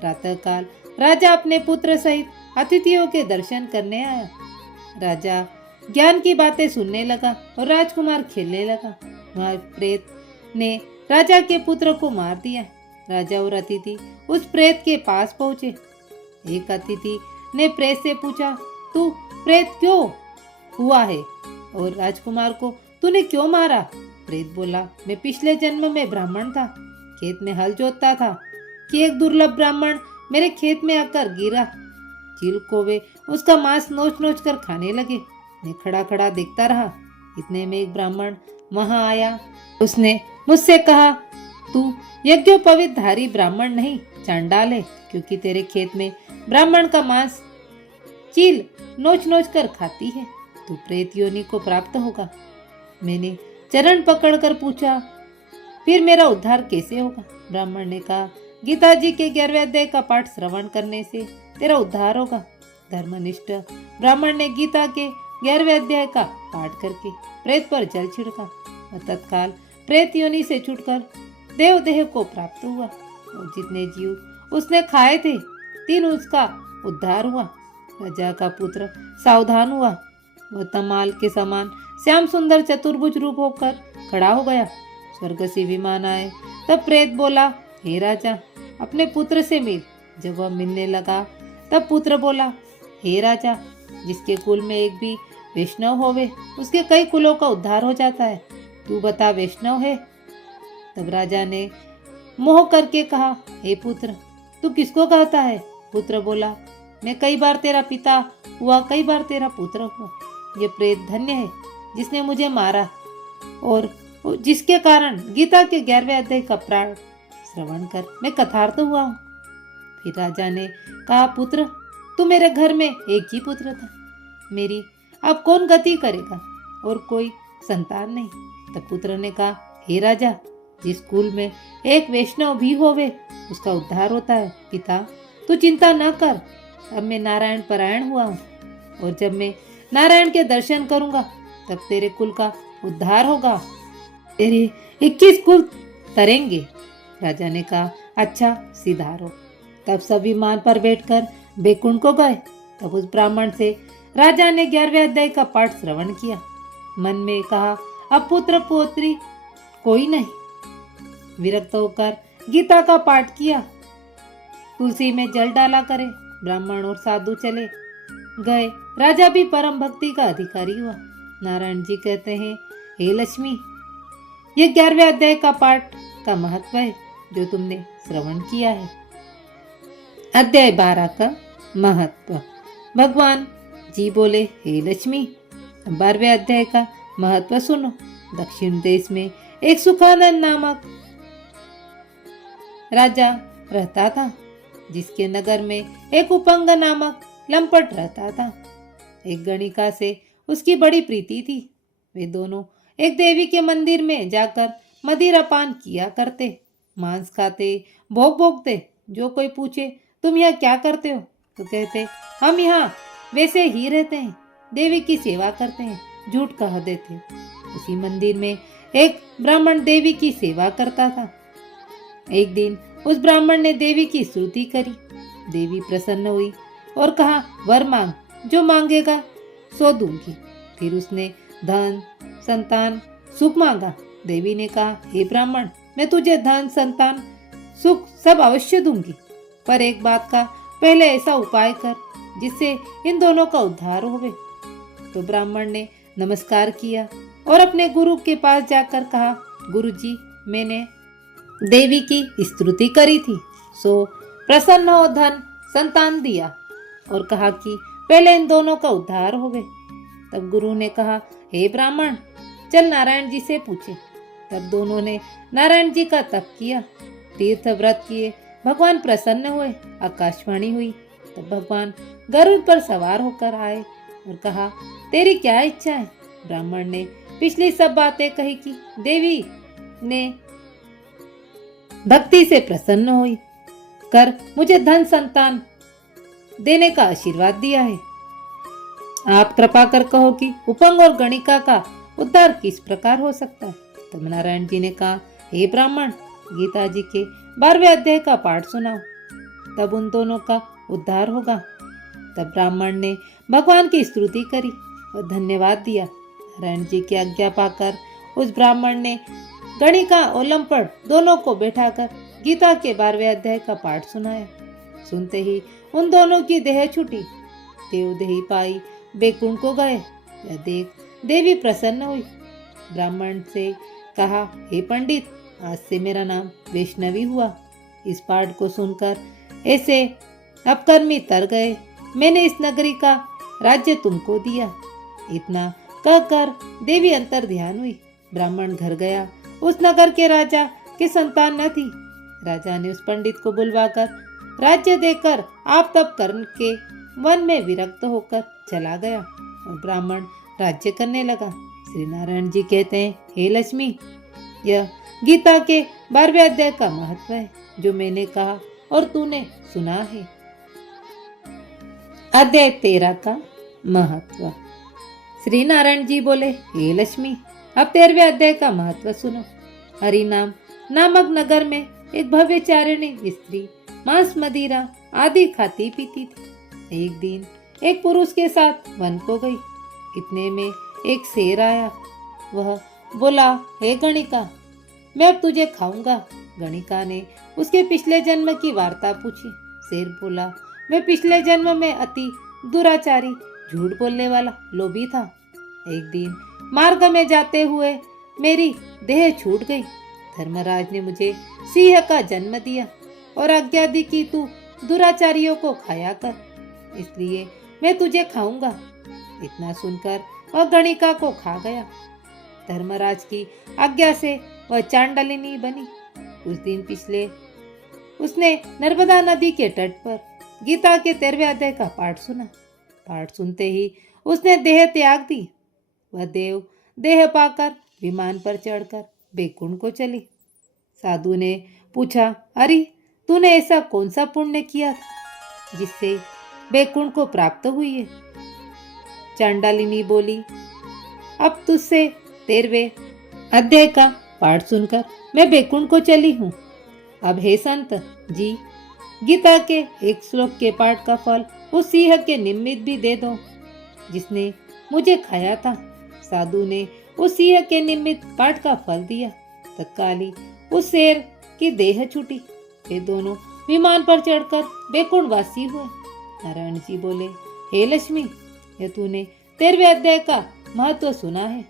प्रातःकाल राजा अपने पुत्र सहित अतिथियों के दर्शन करने आया। राजा ज्ञान की बातें सुनने लगा और राजकुमार खेलने लगा। वहाँ प्रेत ने राजा के पुत्र को मार दिया। राजा और अतिथि उस प्रेत के पास पहुंचे। एक अतिथि ने प्रेत से पूछा, तू प्रेत क्यों हुआ है और राजकुमार को तूने क्यों मारा? प्रेत बोला, मैं पिछले जन्म में ब्राह्मण था, खेत में हल जोतता था कि एक दुर्लभ ब्राह्मण मेरे खेत में आकर गिरा। चील कौवे उसका मांस नोच नोच कर खाने लगे। मैं खड़ा खड़ा देखता रहा। इतने में एक ब्राह्मण वहां आया। उसने मुझसे कहा, तू यज्ञोपवीतधारी ब्राह्मण नहीं, चांडाल है, क्योंकि तेरे खेत में ब्राह्मण का मांस चील नोच नोच कर खाती है। तू प्रेत योनि को प्राप्त होगा। मैंने चरण पकड़कर पूछा, फिर मेरा उद्धार कैसे होगा? ब्राह्मण ने कहा, गीता जी के 11वें अध्याय का पाठ श्रवण करने से तेरा उद्धार होगा। धर्मनिष्ठ ब्राह्मण ने गीता के 11वें अध्याय का पाठ करके प्रेत पर जल छिड़का और तत्काल प्रेत योनि से छूटकर देवदेह को प्राप्त हुआ और जितने जीव उसने खाए थे तीन उसका उद्धार हुआ। राजा का पुत्र सावधान हुआ। वह तमाल के समान श्याम सुंदर चतुर्भुज रूप होकर खड़ा हो गया। स्वर्ग से विमान आए। तब प्रेत बोला, हे राजा, अपने पुत्र से मिल। जब वह मिलने लगा तब पुत्र बोला, हे राजा, जिसके कुल में एक भी वैष्णव होवे उसके कई कुलों का उद्धार हो जाता है। तू बता, वैष्णव है? तब राजा ने मोह करके कहा, हे पुत्र, तू किसको कहता है? पुत्र बोला, मैं कई बार तेरा पिता हुआ, कई बार तेरा पुत्र हुआ। ये प्रेत धन्य है जिसने मुझे मारा और जिसके कारण गीता के 11वें अध्याय का पाठ श्रवण कर मैं कथार्थ हुआ हूँ। फिर राजा ने कहा, पुत्र, तू मेरे घर में एक ही पुत्र था। मेरी अब कौन गति करेगा और कोई संतान नहीं। तब पुत्र ने कहा, हे राजा, जिस कुल में एक वैष्णव भी होवे उसका उद्धार होता है। पिता, तू चिंता न कर। अब मैं नारायण परायण हुआ हूँ और जब मैं नारायण के दर्शन करूंगा तब तेरे कुल का उद्धार होगा। तेरे 21 कुल तरेंगे। राजा ने कहा, अच्छा, सिधारो। तब सब विमान पर बैठकर बैकुंठ को गए। तब उस ब्राह्मण से राजा ने 11वें अध्याय का पाठ श्रवण किया। मन में कहा, अब पुत्र पोत्री कोई नहीं। विरक्त होकर गीता का पाठ किया। तुलसी में जल डाला करे। ब्राह्मण और साधु चले गए। राजा भी परम भक्ति का अधिकारी हुआ। नारायण जी कहते हैं, हे लक्ष्मी, ये 11वें अध्याय का पाठ का महत्व है जो तुमने श्रवण किया है। अध्याय 12 का महत्व। भगवान जी बोले, हे लक्ष्मी, 12वें अध्याय का महत्व सुनो। दक्षिण देश में एक सुखानंद नामक राजा रहता था, जिसके नगर में एक उपंग नामक लंपट रहता था। एक गणिका से उसकी बड़ी प्रीति थी। वे दोनों एक देवी के मंदिर में जाकर मदिरापान किया करते, मांस खाते, भोग भोगते। जो कोई पूछे, तुम यहाँ क्या करते हो, तो कहते, हम यहाँ वैसे ही रहते हैं, देवी की सेवा करते हैं। झूठ कहते थे। उसी मंदिर में एक ब्राह्मण देवी की सेवा करता था। एक दिन उस ब्राह्मण ने देवी की स्तुति करी। देवी प्रसन्न हुई और कहा, वर मांग, जो मांगेगा सो दूंगी। फिर उसने धन, संतान, सुख मांगा। देवी ने कहा, हे ब्राह्मण, मैं तुझे धन, संतान, सुख सब अवश्य दूंगी, पर एक बात का पहले ऐसा उपाय कर जिससे इन दोनों का उद्धार होवे। तो ब्राह्मण ने नमस्कार किया और अपने गुरु के पास जाकर कहा, गुरुजी, मैंने देवी की स्तुति करी थी, सो प्रसन्न हो धन, संतान दिया और कहा कि पहले इन दोनों का उद्धार होवे। तब गुरु ने कहा, हे ब्राह्मण, चल नारायण जी से पूछे। तब दोनों ने नारायण जी का तप किया, तीर्थ व्रत किए, भगवान प्रसन्न हुए। आकाशवाणी हुई। तब भगवान गरुड़ पर सवार होकर आए और कहा, तेरी क्या इच्छा है? ब्राह्मण ने पिछली सब बातें कही कि देवी ने भक्ति से प्रसन्न हुई कर मुझे धन, संतान देने का आशीर्वाद दिया है। आप कृपा कर कहो कि उपंग और गणिका का उद्धार किस प्रकार हो सकता है। तब नारायण जी ने कहा, हे ब्राह्मण, गीता जी के 12वें अध्याय का पाठ सुनाओ, तब उन दोनों का उद्धार होगा। तब ब्राह्मण ने भगवान की स्तुति करी और धन्यवाद दिया। नारायण जी की आज्ञा पाकर उस ब्राह्मण ने गणिका और लंपट दोनों को बैठाकर गीता के 12वें अध्याय का पाठ सुनाया। सुनते ही उन दोनों की देह छूटी, देवदेही पाई बैकुंठ को गए। यह देख देवी प्रसन्न हुई। ब्राह्मण से कहा, हे पंडित, आज से मेरा नाम वैष्णवी हुआ। इस पाठ को सुनकर ऐसे अपकर्मी तर गए। मैंने इस नगरी का राज्य तुमको दिया। इतना कहकर देवी अंतर ध्यान हुई। ब्राह्मण घर गया। उस नगर के राजा की संतान न थी। राजा ने उस पंडित को बुलवाकर राज्य देकर आप तप करके वन में विरक्त होकर चला गया और ब्राह्मण राज्य करने लगा। श्री नारायण जी कहते हैं, हे लक्ष्मी, यह गीता के 12वें अध्याय का महत्व है जो मैंने कहा और तूने सुना है। अध्याय 13 का महत्व। श्री नारायण जी बोले, हे लक्ष्मी, अब 13वें अध्याय का महत्व सुनो। हरिनाम नामक नगर में एक भव्यचारिणी स्त्री मांस, मदिरा आदि खाती पीती थी। एक दिन एक पुरुष के साथ वन को गई। इतने में एक शेर आया। वह बोला, हे गणिका, मैं अब तुझे खाऊंगा। गणिका ने उसके पिछले जन्म की वार्ता पूछी। शेर बोला, मैं पिछले जन्म में अति दुराचारी, झूठ बोलने वाला, लोभी था। एक दिन मार्ग में जाते हुए मेरी देह छूट गई। धर्मराज ने मुझे सिंह का जन्म दिया और आज्ञा दी कि तू दुराचारियों को खाया कर, इसलिए मैं तुझे खाऊंगा। इतना सुनकर वह गणिका को खा गया। धर्मराज की आज्ञा से वह चांडालिनी बनी। कुछ दिन पिछले उसने नर्मदा नदी के तट पर गीता के 13वें अध्याय का पाठ सुना। पाठ सुनते ही उसने देह त्याग दी। वह देव देह पाकर विमान पर चढ़कर बैकुंठ को चली। साधु ने पूछा, अरे तूने ऐसा कौन सा पुण्य किया था जिससे बैकुंठ को प्राप्त हुई है? चांडालिनी बोली, अब तुझसे 13वें अध्याय का पाठ सुनकर मैं बैकुंठ को चली हूँ। अब हे संत जी, गीता के एक श्लोक के पाठ का फल उस सिंह के निमित्त भी दे दो जिसने मुझे खाया था। साधु ने उस सिंह के निमित्त पाठ का फल दिया। तत्काली उस शेर की देह छूटी। वे दोनों विमान पर चढ़कर बैकुंठ वासी हुए। नारायण जी बोले, हे लक्ष्मी, यह तूने 13वें अध्याय का महत्व सुना है।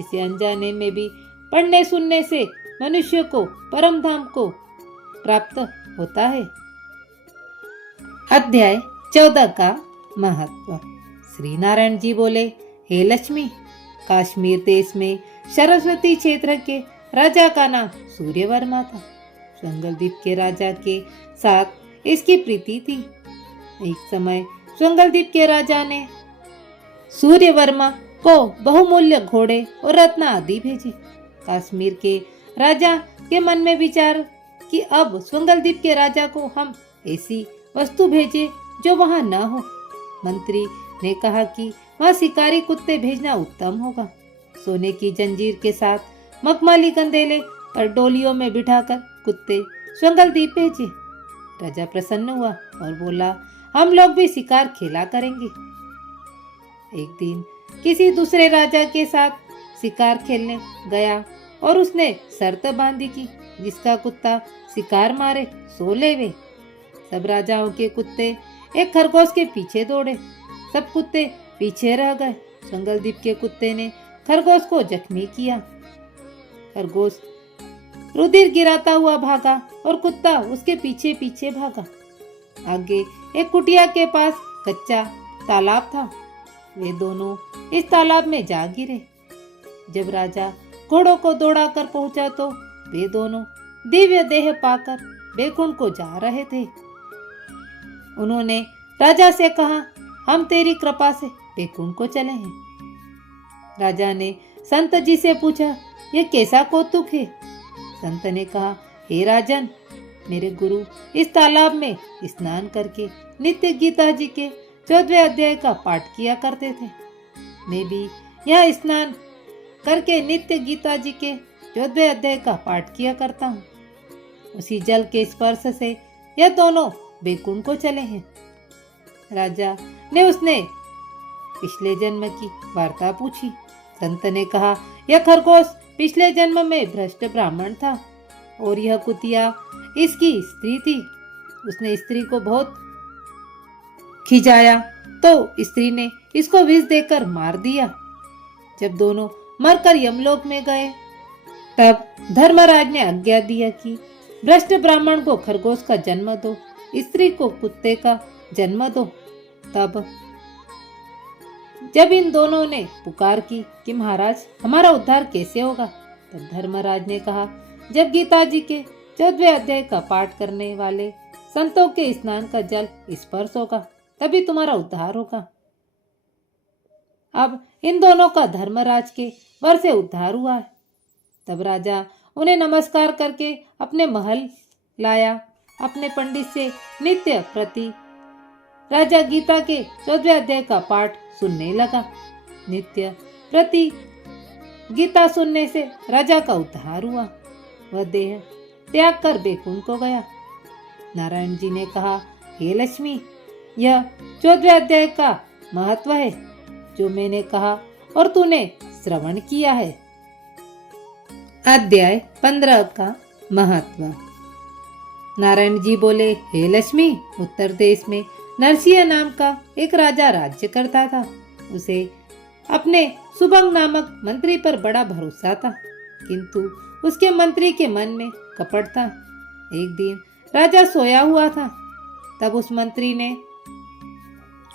इसे अनजाने में भी पढ़ने सुनने से मनुष्य को परम धाम को प्राप्त होता है। अध्याय 14 का महत्व। श्री नारायण जी बोले, हे लक्ष्मी, कश्मीर देश में सरस्वती क्षेत्र के राजा का नाम सूर्यवर्मा था। स्वंगलदीप के राजा के साथ इसकी प्रीति थी। एक समय स्वंगलदीप के राजा ने सूर्यवर्मा को बहुमूल्य घोड़े और रत्न आदि भेजे। कश्मीर के राजा के मन में विचार कि अब स्वंगलदीप के राजा को हम ऐसी वस्तु भेजे जो वहां न हो। मंत्री ने कहा कि वहाँ शिकारी कुत्ते भेजना उत्तम होगा। सोने की जंजीर के साथ मखमली कंदेले और डोलियों में बिठाकर कुत्ते स्वंगलदीप भेजे। राजा प्रसन्न हुआ और बोला, हम लोग भी शिकार खेला करेंगे। एक दिन किसी दूसरे राजा के साथ शिकार खेलने गया और उसने शर्त बांधी कि जिसका कुत्ता शिकार मारे सो लेवे। सब राजाओं के कुत्ते एक खरगोश के पीछे दौड़े। सब कुत्ते पीछे रह गए। स्वंगलदीप के कुत्ते ने खरगोश को जख्मी किया। खरगोश रुधिर गिराता हुआ भागा और कुत्ता उसके पीछे पीछे भागा। आगे एक कुटिया के पास कच्चा तालाब था। वे दोनों इस तालाब में जा गिरे। जब राजा घोड़ों को दौड़ा कर पहुंचा तो वे दोनों दिव्य देह पाकर बैकुंठ को जा रहे थे। उन्होंने राजा से कहा, हम तेरी कृपा से बैकुंठ को चले हैं। राजा ने संत जी से पूछा, यह कैसा कौतुक है? संत ने कहा, हे राजन, मेरे गुरु इस तालाब में स्नान करके नित्य गीता जी के 14वें अध्याय का पाठ किया करते थे। मैं भी यह स्नान करके नित्य गीता जी के 14वें अध्याय का पाठ किया करता हूँ। उसी जल के स्पर्श से यह दोनों बैकुंठ को चले हैं। राजा ने उसने पिछले जन्म की वार्ता पूछी। संत ने कहा, यह खरगोश पिछले जन्म में भ्रष्ट ब्राह्मण था और यह कुतिया इसकी स्त्री थी। उसने स्त्री को बहुत खिजाया तो स्त्री ने इसको विष देकर मार दिया। जब दोनों मरकर यमलोक में गए तब धर्मराज ने आज्ञा दिया कि भ्रष्ट ब्राह्मण को खरगोश का जन्म दो, स्त्री को कुत्ते का जन्म दो। तब जब इन दोनों ने पुकार की कि महाराज हमारा उद्धार कैसे होगा, तब धर्मराज ने कहा, जब गीता जी के 14वें अध्याय का पाठ करने वाले संतों के स्नान का जल स्पर्श होगा तभी तुम्हारा उद्धार होगा। अब इन दोनों का धर्मराज के वर से उद्धार हुआ है। तब राजा उन्हें नमस्कार करके अपने महल लाया। अपने पंडित से नित्य प्रति राजा गीता के 14वें अध्याय का पाठ सुनने लगा। नित्य प्रति गीता सुनने से राजा का उद्धार हुआ। वह देह त्याग कर बैकुंठ को गया। नारायण जी ने कहा, हे लक्ष्मी, यह 14वें अध्याय का महत्व है जो मैंने कहा और तूने श्रवण किया है। अध्याय 15 का महत्व। नारायण जी बोले, हे लक्ष्मी, उत्तर देश में नरसिंह नाम का एक राजा राज्य करता था। उसे अपने सुबंग नामक मंत्री पर बड़ा भरोसा था, किंतु उसके मंत्री के मन में कपट था। एक दिन राजा सोया हुआ था। तब उस मंत्री ने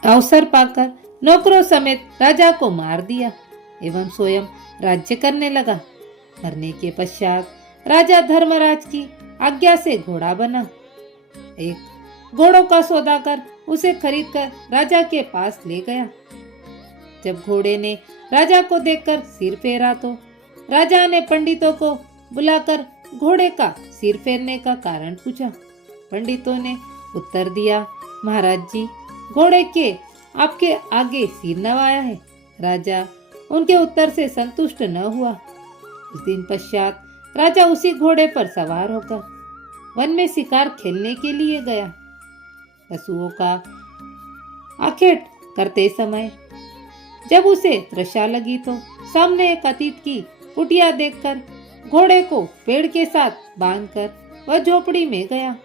अवसर पाकर नौकरों समेत राजा को मार दिया एवं स्वयं राज्य करने लगा। मरने के पश्चात राजा धर्मराज की आज्ञा से घोड़ा बना। एक घोड़ों का सौदा कर उसे खरीदकर राजा के पास ले गया। जब घोड़े ने राजा को देखकर सिर फेरा तो राजा ने पंडितों को बुलाकर घोड़े का सिर फेरने का कारण पूछा। पंडितों ने उत्तर दिया, महाराज जी, घोड़े के आपके आगे सिर नवाया है। राजा उनके उत्तर से संतुष्ट न हुआ। उस दिन पश्चात राजा उसी घोड़े पर सवार होकर वन में शिकार खेलने के लिए गया। पशुओं का आखेट करते समय जब उसे तृषा लगी तो सामने एक अतीत की कुटिया देखकर घोड़े को पेड़ के साथ बांधकर वह झोपड़ी में गया।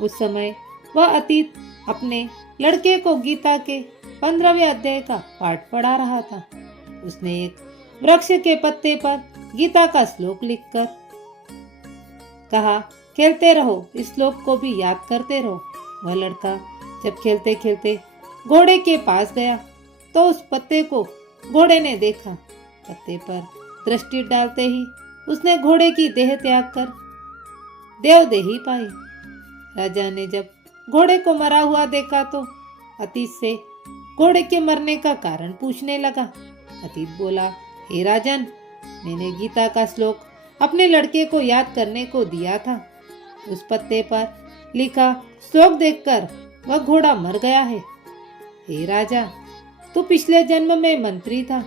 उस समय वह अतीत अपने लड़के को गीता के 15वें अध्याय का पाठ पढ़ा रहा था। उसने एक वृक्ष के पत्ते पर गीता का श्लोक लिखकर कहा, खेलते रहो, इस श्लोक को भी याद करते रहो। वह लड़का जब खेलते खेलते घोड़े के पास गया तो उस पत्ते को घोड़े ने देखा। पत्ते पर दृष्टि डालते ही उसने घोड़े की देह त्याग कर देवदेही पाई। राजा ने जब घोड़े को मरा हुआ देखा तो अतीत से घोड़े के मरने का कारण पूछने लगा। अतीत बोला, हे राजन, मैंने गीता का श्लोक अपने लड़के को याद करने को दिया था। उस पत्ते पर लिखा श्लोक देखकर वह घोड़ा मर गया है। हे राजा, तू पिछले जन्म में मंत्री था,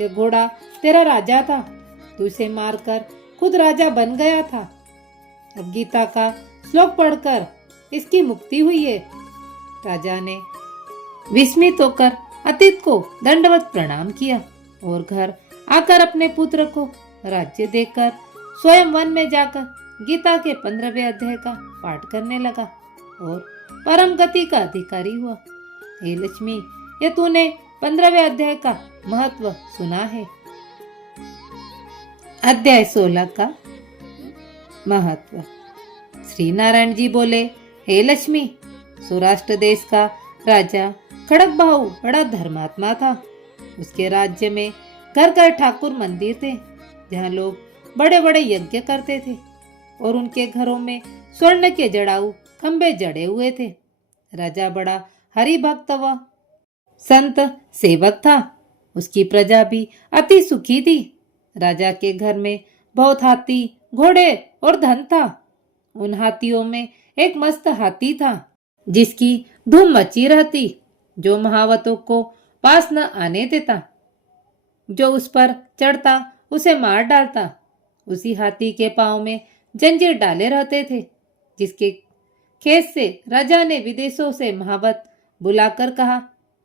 ये घोड़ा तेरा राजा था, तू इसे मारकर खुद राजा बन गया था। अब गीता का श्लोक पढ़कर इसकी मुक्ति हुई है। राजा ने विस्मित होकर अतीत को दंडवत प्रणाम किया और घर आकर अपने पुत्र को राज्य देकर स्वयं वन में जाकर गीता के 15वें अध्याय का पाठ करने लगा और परम गति का अधिकारी हुआ। हे लक्ष्मी, ये तूने 15वें अध्याय का महत्व सुना है। अध्याय 16 का महत्व। श्री नारायण जी बोले, हे लक्ष्मी, सौराष्ट्र देश का राजा खड़क बाहु बड़ा धर्मात्मा था। उसके राज्य में घर घर ठाकुर मंदिर थे, जहाँ लोग बड़े बड़े यज्ञ करते थे और उनके घरों में स्वर्ण के जड़ाऊ खंबे जड़े हुए थे। राजा बड़ा हरि भक्त व संत सेवक था। उसकी प्रजा भी अति सुखी थी। राजा के घर में बहुत हाथी, घोड़े और धन था। उन हाथियों में एक मस्त हाथी था, जिसकी धूम मची रहती, जो महावतों को पास न आने देता। जो उस पर चढ़ता उसे मार डालता। उसी हाथी के पांव में जंजीर डाले रहते थे, जिसके खेत से राजा ने विदेशों से महावत बुलाकर कहा,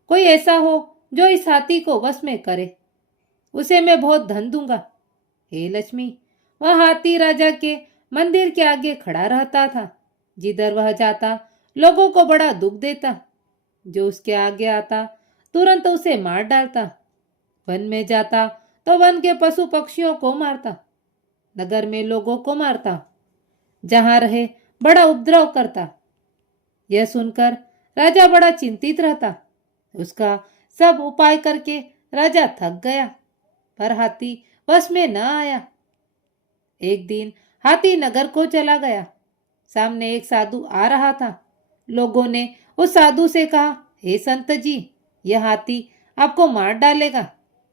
कोई ऐसा हो जो इस हाथी को वश में करे, उसे मैं बहुत धन दूंगा। हे लक्ष्मी, वह हाथी राजा के मंदिर के आगे खड़ा रहता था। जिधर वह जाता लोगों को बड़ा दुख देता। जो उसके आगे आता तुरंत उसे मार डालता। वन में जाता तो वन के पशु पक्षियों को मारता। नगर में लोगों को मारता। जहां रहे बड़ा उपद्रव करता। यह सुनकर राजा बड़ा चिंतित रहता। उसका सब उपाय करके राजा थक गया, पर हाथी वश में न आया। एक दिन हाथी नगर को चला गया। सामने एक साधु आ रहा था। लोगों ने उस साधु से कहा, हे संत जी, यह हाथी आपको मार डालेगा।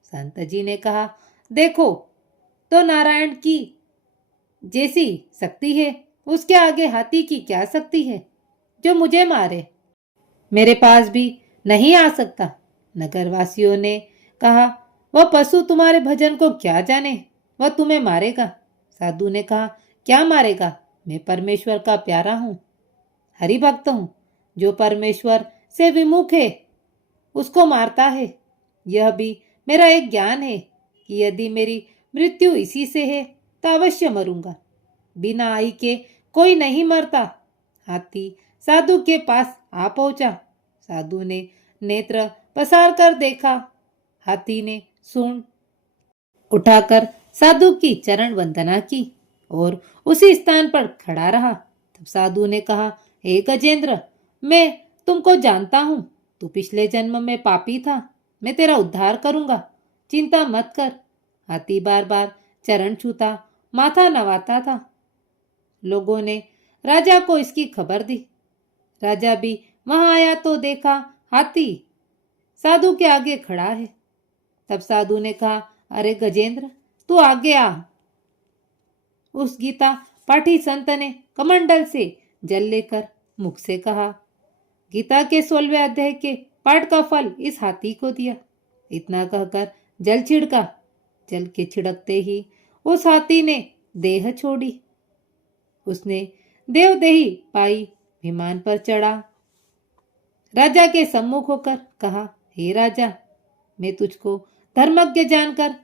संत जी ने कहा, देखो तो नारायण की जैसी शक्ति है, उसके आगे हाथी की क्या शक्ति है जो मुझे मारे। मेरे पास भी नहीं आ सकता। नगरवासियों ने कहा, वह पशु तुम्हारे भजन को क्या जाने, वह तुम्हें मारेगा। साधु ने कहा, क्या मारेगा? मैं परमेश्वर का प्यारा हूं, हरि भक्त हूं। जो परमेश्वर से विमुख है उसको मारता है। यह भी मेरा एक ज्ञान है कि यदि मेरी मृत्यु इसी से है तो अवश्य मरूंगा। बिना आई के कोई नहीं मरता। हाथी साधु के पास आ पहुंचा। साधु ने नेत्र पसार कर देखा। हाथी ने सूंड उठाकर साधु की चरण वंदना की और उसी स्थान पर खड़ा रहा। तब साधु ने कहा, हे गजेंद्र, मैं तुमको जानता हूं। तू पिछले जन्म में पापी था। मैं तेरा उद्धार करूंगा, चिंता मत कर। हाथी बार बार चरण छूता, माथा नवाता था। लोगों ने राजा को इसकी खबर दी। राजा भी वहां आया तो देखा हाथी साधु के आगे खड़ा है। तब साधु ने कहा, अरे गजेंद्र, तू आगे आ। उस गीता पाठी संत ने कमंडल से जल लेकर मुख से कहा, गीता के 16वें अध्याय के पाठ का फल इस हाथी को दिया। इतना कहकर जल छिड़का। जल के छिड़कते ही उस हाथी ने देह छोड़ी। उसने देवदेही पाई विमान पर चढ़ा। राजा के सम्मुख होकर कहा, हे राजा, मैं तुझको धर्मज्ञ जानकर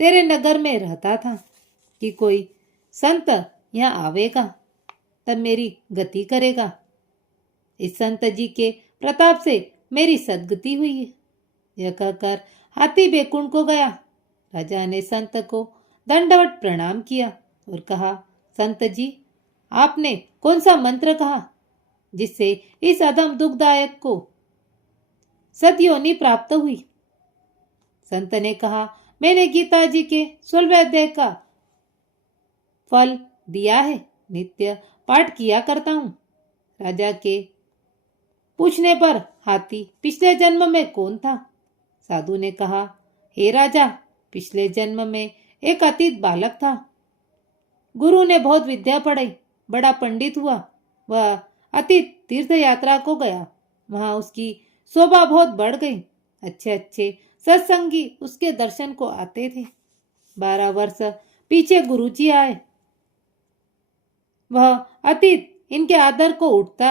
तेरे नगर में रहता था कि कोई संत यहाँ आवेगा तब मेरी गति करेगा। इस संत जी के प्रताप से मेरी सदगति हुई है। यह कहकर हाथी बैकुंठ को गया। राजा ने संत को दंडवत प्रणाम किया और कहा, संत जी, आपने कौन सा मंत्र कहा जिससे इस अधम दुखदायक को सतयोनि प्राप्त हुई? संत ने कहा, मैंने गीता जी के 16वें अध्याय का फल दिया है, नित्य पाठ किया करता हूं। राजा के पूछने पर हाथी पिछले जन्म में कौन था? साधु ने कहा, हे राजा, पिछले जन्म में एक अतीत बालक था। गुरु ने बहुत विद्या पढ़ाई, बड़ा पंडित हुआ। वह अतीत तीर्थ यात्रा को गया। वहां उसकी शोभा बहुत बढ़ गई। अच्छे अच्छे सत्संगी उसके दर्शन को आते थे। 12 वर्ष पीछे गुरुजी आए। वह अतीत इनके आदर को उठता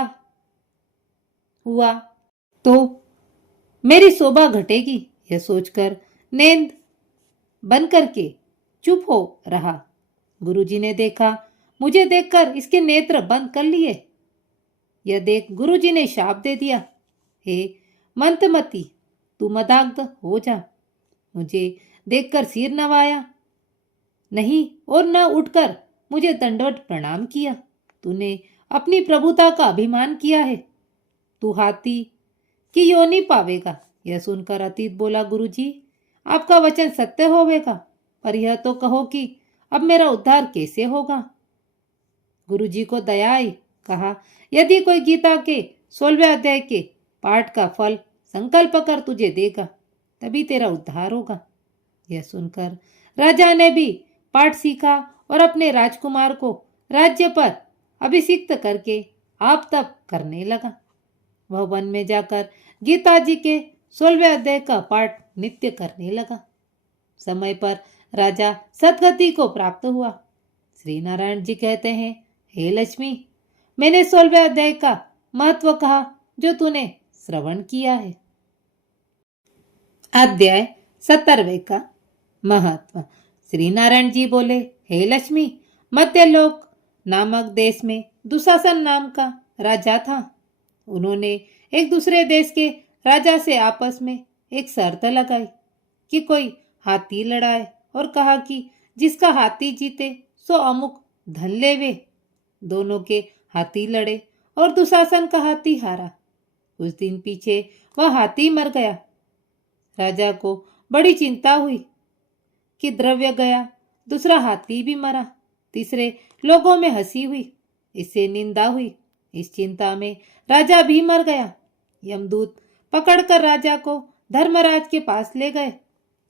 हुआ तो मेरी शोभा घटेगी, यह सोचकर नींद बंद करके चुप हो रहा। गुरुजी ने देखा, मुझे देखकर इसके नेत्र बंद कर लिए। यह देख गुरुजी ने शाप दे दिया, हे मंतमती, तू मदाग्ध हो जा। मुझे देखकर सिर नवाया नहीं और न उठकर मुझे दंडवत प्रणाम किया। तूने अपनी प्रभुता का अभिमान किया है, तू हाथी की योनि पावेगा। यह सुनकर अतीत बोला, गुरुजी आपका वचन सत्य होवेगा, पर यह तो कहो कि अब मेरा उद्धार कैसे होगा। गुरुजी को दया आई, कहा, यदि कोई गीता के 16वें अध्याय के पाठ का फल संकल्प कर तुझे देगा, तभी तेरा उद्धार होगा। यह सुनकर राजा ने भी पाठ सीखा और अपने राजकुमार को राज्य पर अभिषिक्त करके आप तप करने लगा। वह वन में जाकर गीता जी के 16वें अध्याय का पाठ नित्य करने लगा। समय पर राजा सदगति को प्राप्त हुआ। श्री नारायण जी कहते हैं, हे लक्ष्मी, मैंने 16वें अध्याय का महत्व कहा जो तूने श्रवण किया है। अध्याय 17वें का महत्व। श्री नारायण जी बोले, हे लक्ष्मी, मध्यलोक नामक देश में दुशासन नाम का राजा था। उन्होंने एक दूसरे देश के राजा से आपस में एक शर्त लगाई कि कोई हाथी लड़ाए और कहा कि जिसका हाथी जीते सो अमुक धन लेवे। दोनों के हाथी लड़े और दुशासन का हाथी हारा। कुछ दिन पीछे वह हाथी मर गया। राजा को बड़ी चिंता हुई कि द्रव्य गया, दूसरा हाथी भी मरा, तीसरे लोगों में हंसी हुई, इससे निंदा हुई। इस चिंता में राजा भी मर गया। यमदूत पकड़कर राजा को धर्मराज के पास ले गए।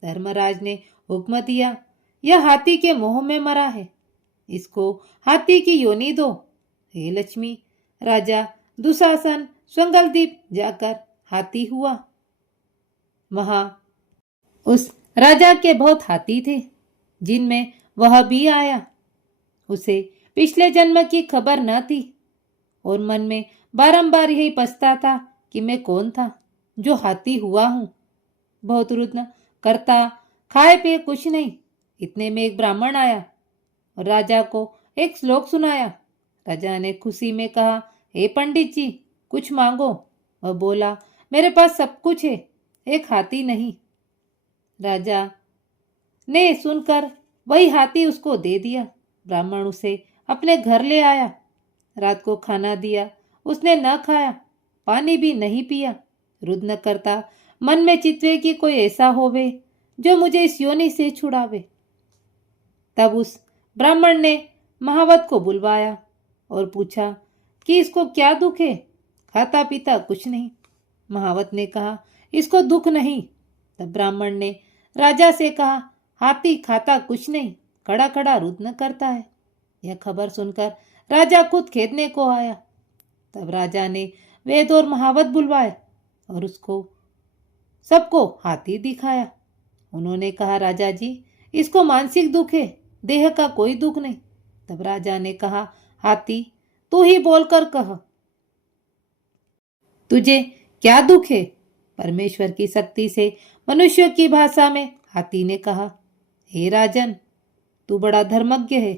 धर्मराज ने हुक्म दिया, यह हाथी के मोह में मरा है, इसको हाथी की योनि दो। हे लक्ष्मी, राजा दुशासन स्वंगलदीप जाकर हाथी हुआ। वहां उस राजा के बहुत हाथी थे, जिनमें वह भी आया। उसे पिछले जन्म की खबर न थी और मन में बारंबार यही पछता था कि मैं कौन था जो हाथी हुआ हूं। बहुत रुदन करता, खाए पिए कुछ नहीं। इतने में एक ब्राह्मण आया और राजा को एक श्लोक सुनाया। राजा ने खुशी में कहा, हे पंडित जी, कुछ मांगो। वह बोला, मेरे पास सब कुछ है, एक हाथी नहीं। राजा ने सुनकर वही हाथी उसको दे दिया। ब्राह्मण उसे अपने घर ले आया। रात को खाना दिया, उसने न खाया, पानी भी नहीं पिया। रुदन करता मन में चितवे कि कोई ऐसा होवे जो मुझे इस योनि से छुड़ावे। तब उस ब्राह्मण ने महावत को बुलवाया और पूछा कि इसको क्या दुख है। खाता पीता कुछ नहीं। महावत ने कहा, इसको दुख नहीं। तब ब्राह्मण ने राजा से कहा, हाथी खाता कुछ नहीं, खड़ा खड़ा रुदन करता है। यह खबर सुनकर राजा खुद खेदने को आया। तब राजा ने वेद और महावत बुलवाए और उसको सबको हाथी दिखाया। उन्होंने कहा, राजा जी, इसको मानसिक दुख है, देह का कोई दुख नहीं। तब राजा ने कहा, हाथी, तू ही बोलकर कह, तुझे क्या दुख है। परमेश्वर की शक्ति से मनुष्य की भाषा में हाथी ने कहा, हे राजन, तू बड़ा धर्मज्ञ है।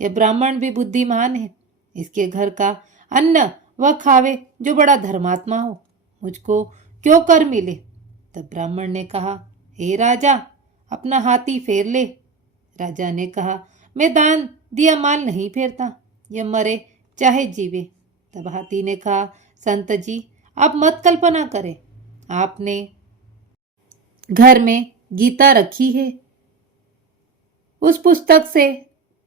यह ब्राह्मण भी बुद्धिमान है। इसके घर का अन्न वह खावे जो बड़ा धर्मात्मा हो। मुझको क्यों कर मिले। तब ब्राह्मण ने कहा, हे राजा, अपना हाथी फेर ले। राजा ने कहा, मैं दान दिया माल नहीं फेरता, यह मरे चाहे जीवे। तब हाथी ने कहा, संत जी, आप मत कल्पना करें, आपने घर में गीता रखी है, उस पुस्तक से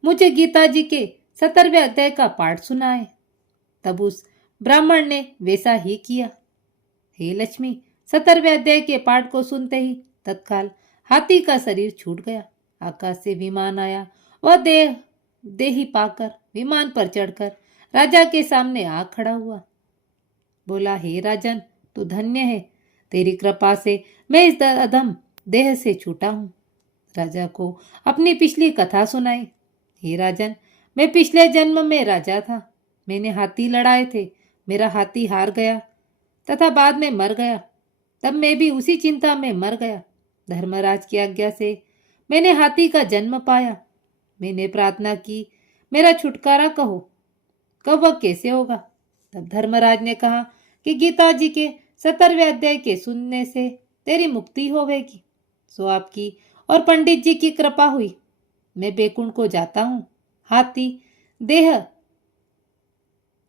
मुझे गीता जी के 17वें अध्याय का पाठ सुनाए। तब उस ब्राह्मण ने वैसा ही किया। हे लक्ष्मी, 17वें अध्याय के पाठ को सुनते ही तत्काल हाथी का शरीर छूट गया। आकाश से विमान आया। वह देही पाकर विमान पर चढ़कर राजा के सामने आ खड़ा हुआ। बोला, हे राजन, तू धन्य है, तेरी कृपा से मैं इस अधम देह से छूटा हूँ। राजा को अपनी पिछली कथा सुनाई। हे राजन, मैं पिछले जन्म में राजा था। मैंने हाथी लड़ाए थे। मेरा हाथी हार गया तथा बाद में मर गया। तब मैं भी उसी चिंता में मर गया। धर्मराज की आज्ञा से मैंने हाथी का जन्म पाया। मैंने प्रार्थना की, मेरा छुटकारा कहो। कब वह कैसे होगा? तब धर्मराज ने कहा कि गीता जी के 17वें अध्याय के सुनने से तेरी मुक्ति होवेगी। सो आपकी और पंडित जी की कृपा हुई। मैं बैकुंठ को जाता हूँ। हाथी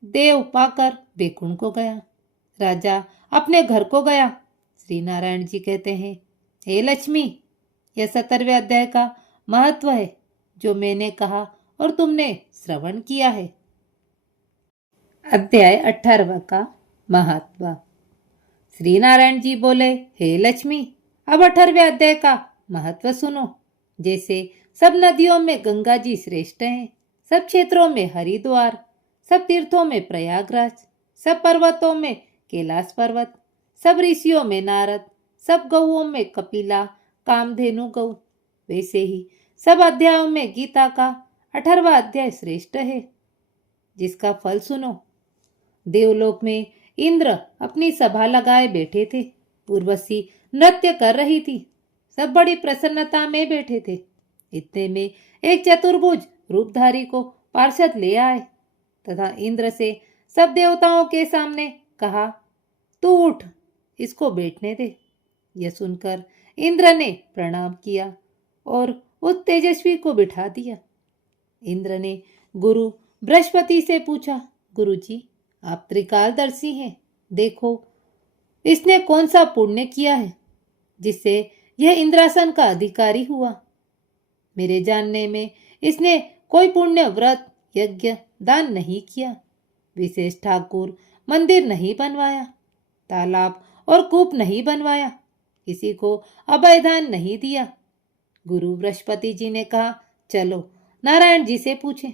देव पाकर बैकुंठ को गया। राजा अपने घर को गया। श्री नारायण जी कहते हैं, हे लक्ष्मी, यह 17वें अध्याय का महत्व है जो मैंने कहा और तुमने श्रवण किया है। अध्याय 18 का महत्व। श्री नारायण जी बोले, हे लक्ष्मी, अब 18वें अध्याय का महत्व सुनो। जैसे सब नदियों में गंगा जी श्रेष्ठ हैं, सब क्षेत्रों में हरिद्वार, सब तीर्थों में प्रयागराज, सब पर्वतों में कैलाश पर्वत, सब ऋषियों में नारद, सब गौओं में कपिला कामधेनु गौ, वैसे ही सब अध्यायों में गीता का 18वां अध्याय श्रेष्ठ है, जिसका फल सुनो। देवलोक में इंद्र अपनी सभा लगाए बैठे थे। उर्वशी नृत्य कर रही थी। सब बड़ी प्रसन्नता में बैठे थे। इतने में एक चतुर्भुज रूपधारी को पार्षद ले आए तथा इंद्र से सब देवताओं के सामने कहा, तू उठ, इसको बैठने दे। यह सुनकर इंद्र ने प्रणाम किया और उस तेजस्वी को बिठा दिया। इंद्र ने गुरु बृहस्पति से पूछा, गुरुजी, आप त्रिकालदर्शी हैं, देखो इसने कौन सा पुण्य किया है जिससे यह इंद्रासन का अधिकारी हुआ। मेरे जानने में इसने कोई पुण्य व्रत यज्ञ दान नहीं किया, विशेष ठाकुर मंदिर नहीं बनवाया, तालाब और कूप नहीं बनवाया, किसी को अभयदान नहीं दिया। गुरु बृहस्पति जी ने कहा, चलो नारायण जी से पूछें।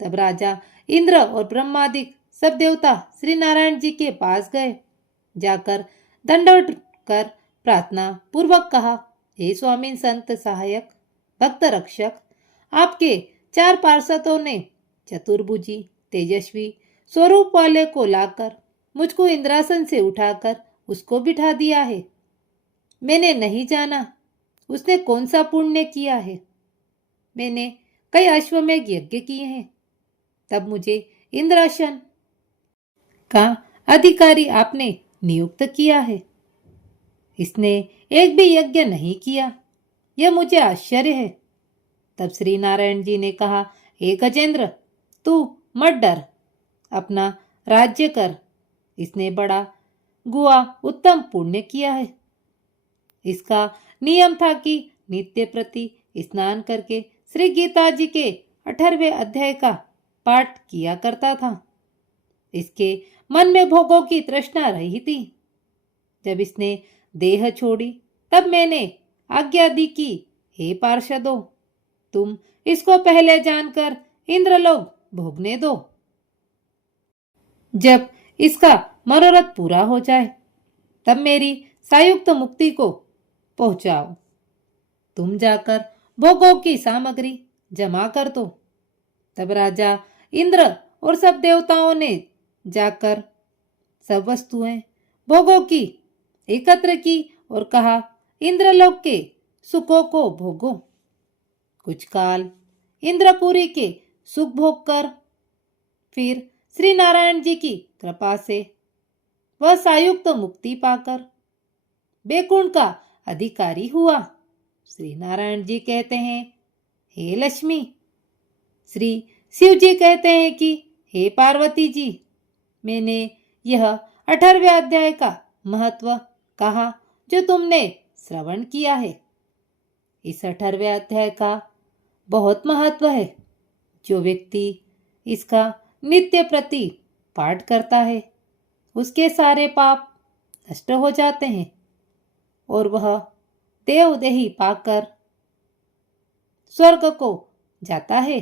तब राजा इंद्र और ब्रह्मादिक सब देवता श्री नारायण जी के पास गए। जाकर दंडवत कर प्रार्थना पूर्वक कहा, हे स्वामी संत सहायक भक्त रक्षक, आपके 4 पार्षदों ने चतुर्भुजी तेजस्वी स्वरूप वाले को लाकर मुझको इंद्रासन से उठाकर उसको बिठा दिया है। मैंने नहीं जाना उसने कौन सा पुण्य किया है। मैंने कई अश्वमेघ यज्ञ किए हैं, तब मुझे इंद्रासन का अधिकारी आपने नियुक्त किया है। इसने एक भी यज्ञ नहीं किया, यह मुझे आश्चर्य है। तब श्री नारायण जी ने कहा, हे गजेंद्र, तू मत डर, अपना राज्य कर। इसने बड़ा गुआ उत्तम पुण्य किया है। इसका नियम था कि नित्य प्रति स्नान करके श्री गीता जी के 18वें अध्याय का पाठ किया करता था। इसके मन में भोगों की तृष्णा रही थी। जब इसने देह छोड़ी तब मैंने आज्ञा दी कि हे पार्षदों, तुम इसको पहले जानकर इंद्रलोक भोगने दो। जब इसका मनोरथ पूरा हो जाए तब मेरी संयुक्त मुक्ति को पहुंचाओ। तुम जाकर भोगों की सामग्री जमा कर दो। तब राजा इंद्र और सब देवताओं ने जाकर सब वस्तुएं भोगों की एकत्र की और कहा, इंद्रलोक के सुखों को भोगो। कुछ काल इंद्रपुरी के सुख भोग कर फिर श्री नारायण जी की कृपा से वह संयुक्त मुक्ति पाकर बैकुंठ का अधिकारी हुआ। श्री नारायण जी कहते हैं, हे लक्ष्मी। श्री शिव जी कहते हैं कि हे पार्वती जी, मैंने यह 18वें अध्याय का महत्व कहा जो तुमने श्रवण किया है। इस 18वें अध्याय का बहुत महत्व है। जो व्यक्ति इसका नित्य प्रति पाठ करता है उसके सारे पाप नष्ट हो जाते हैं और वह देवदेही पाकर स्वर्ग को जाता है।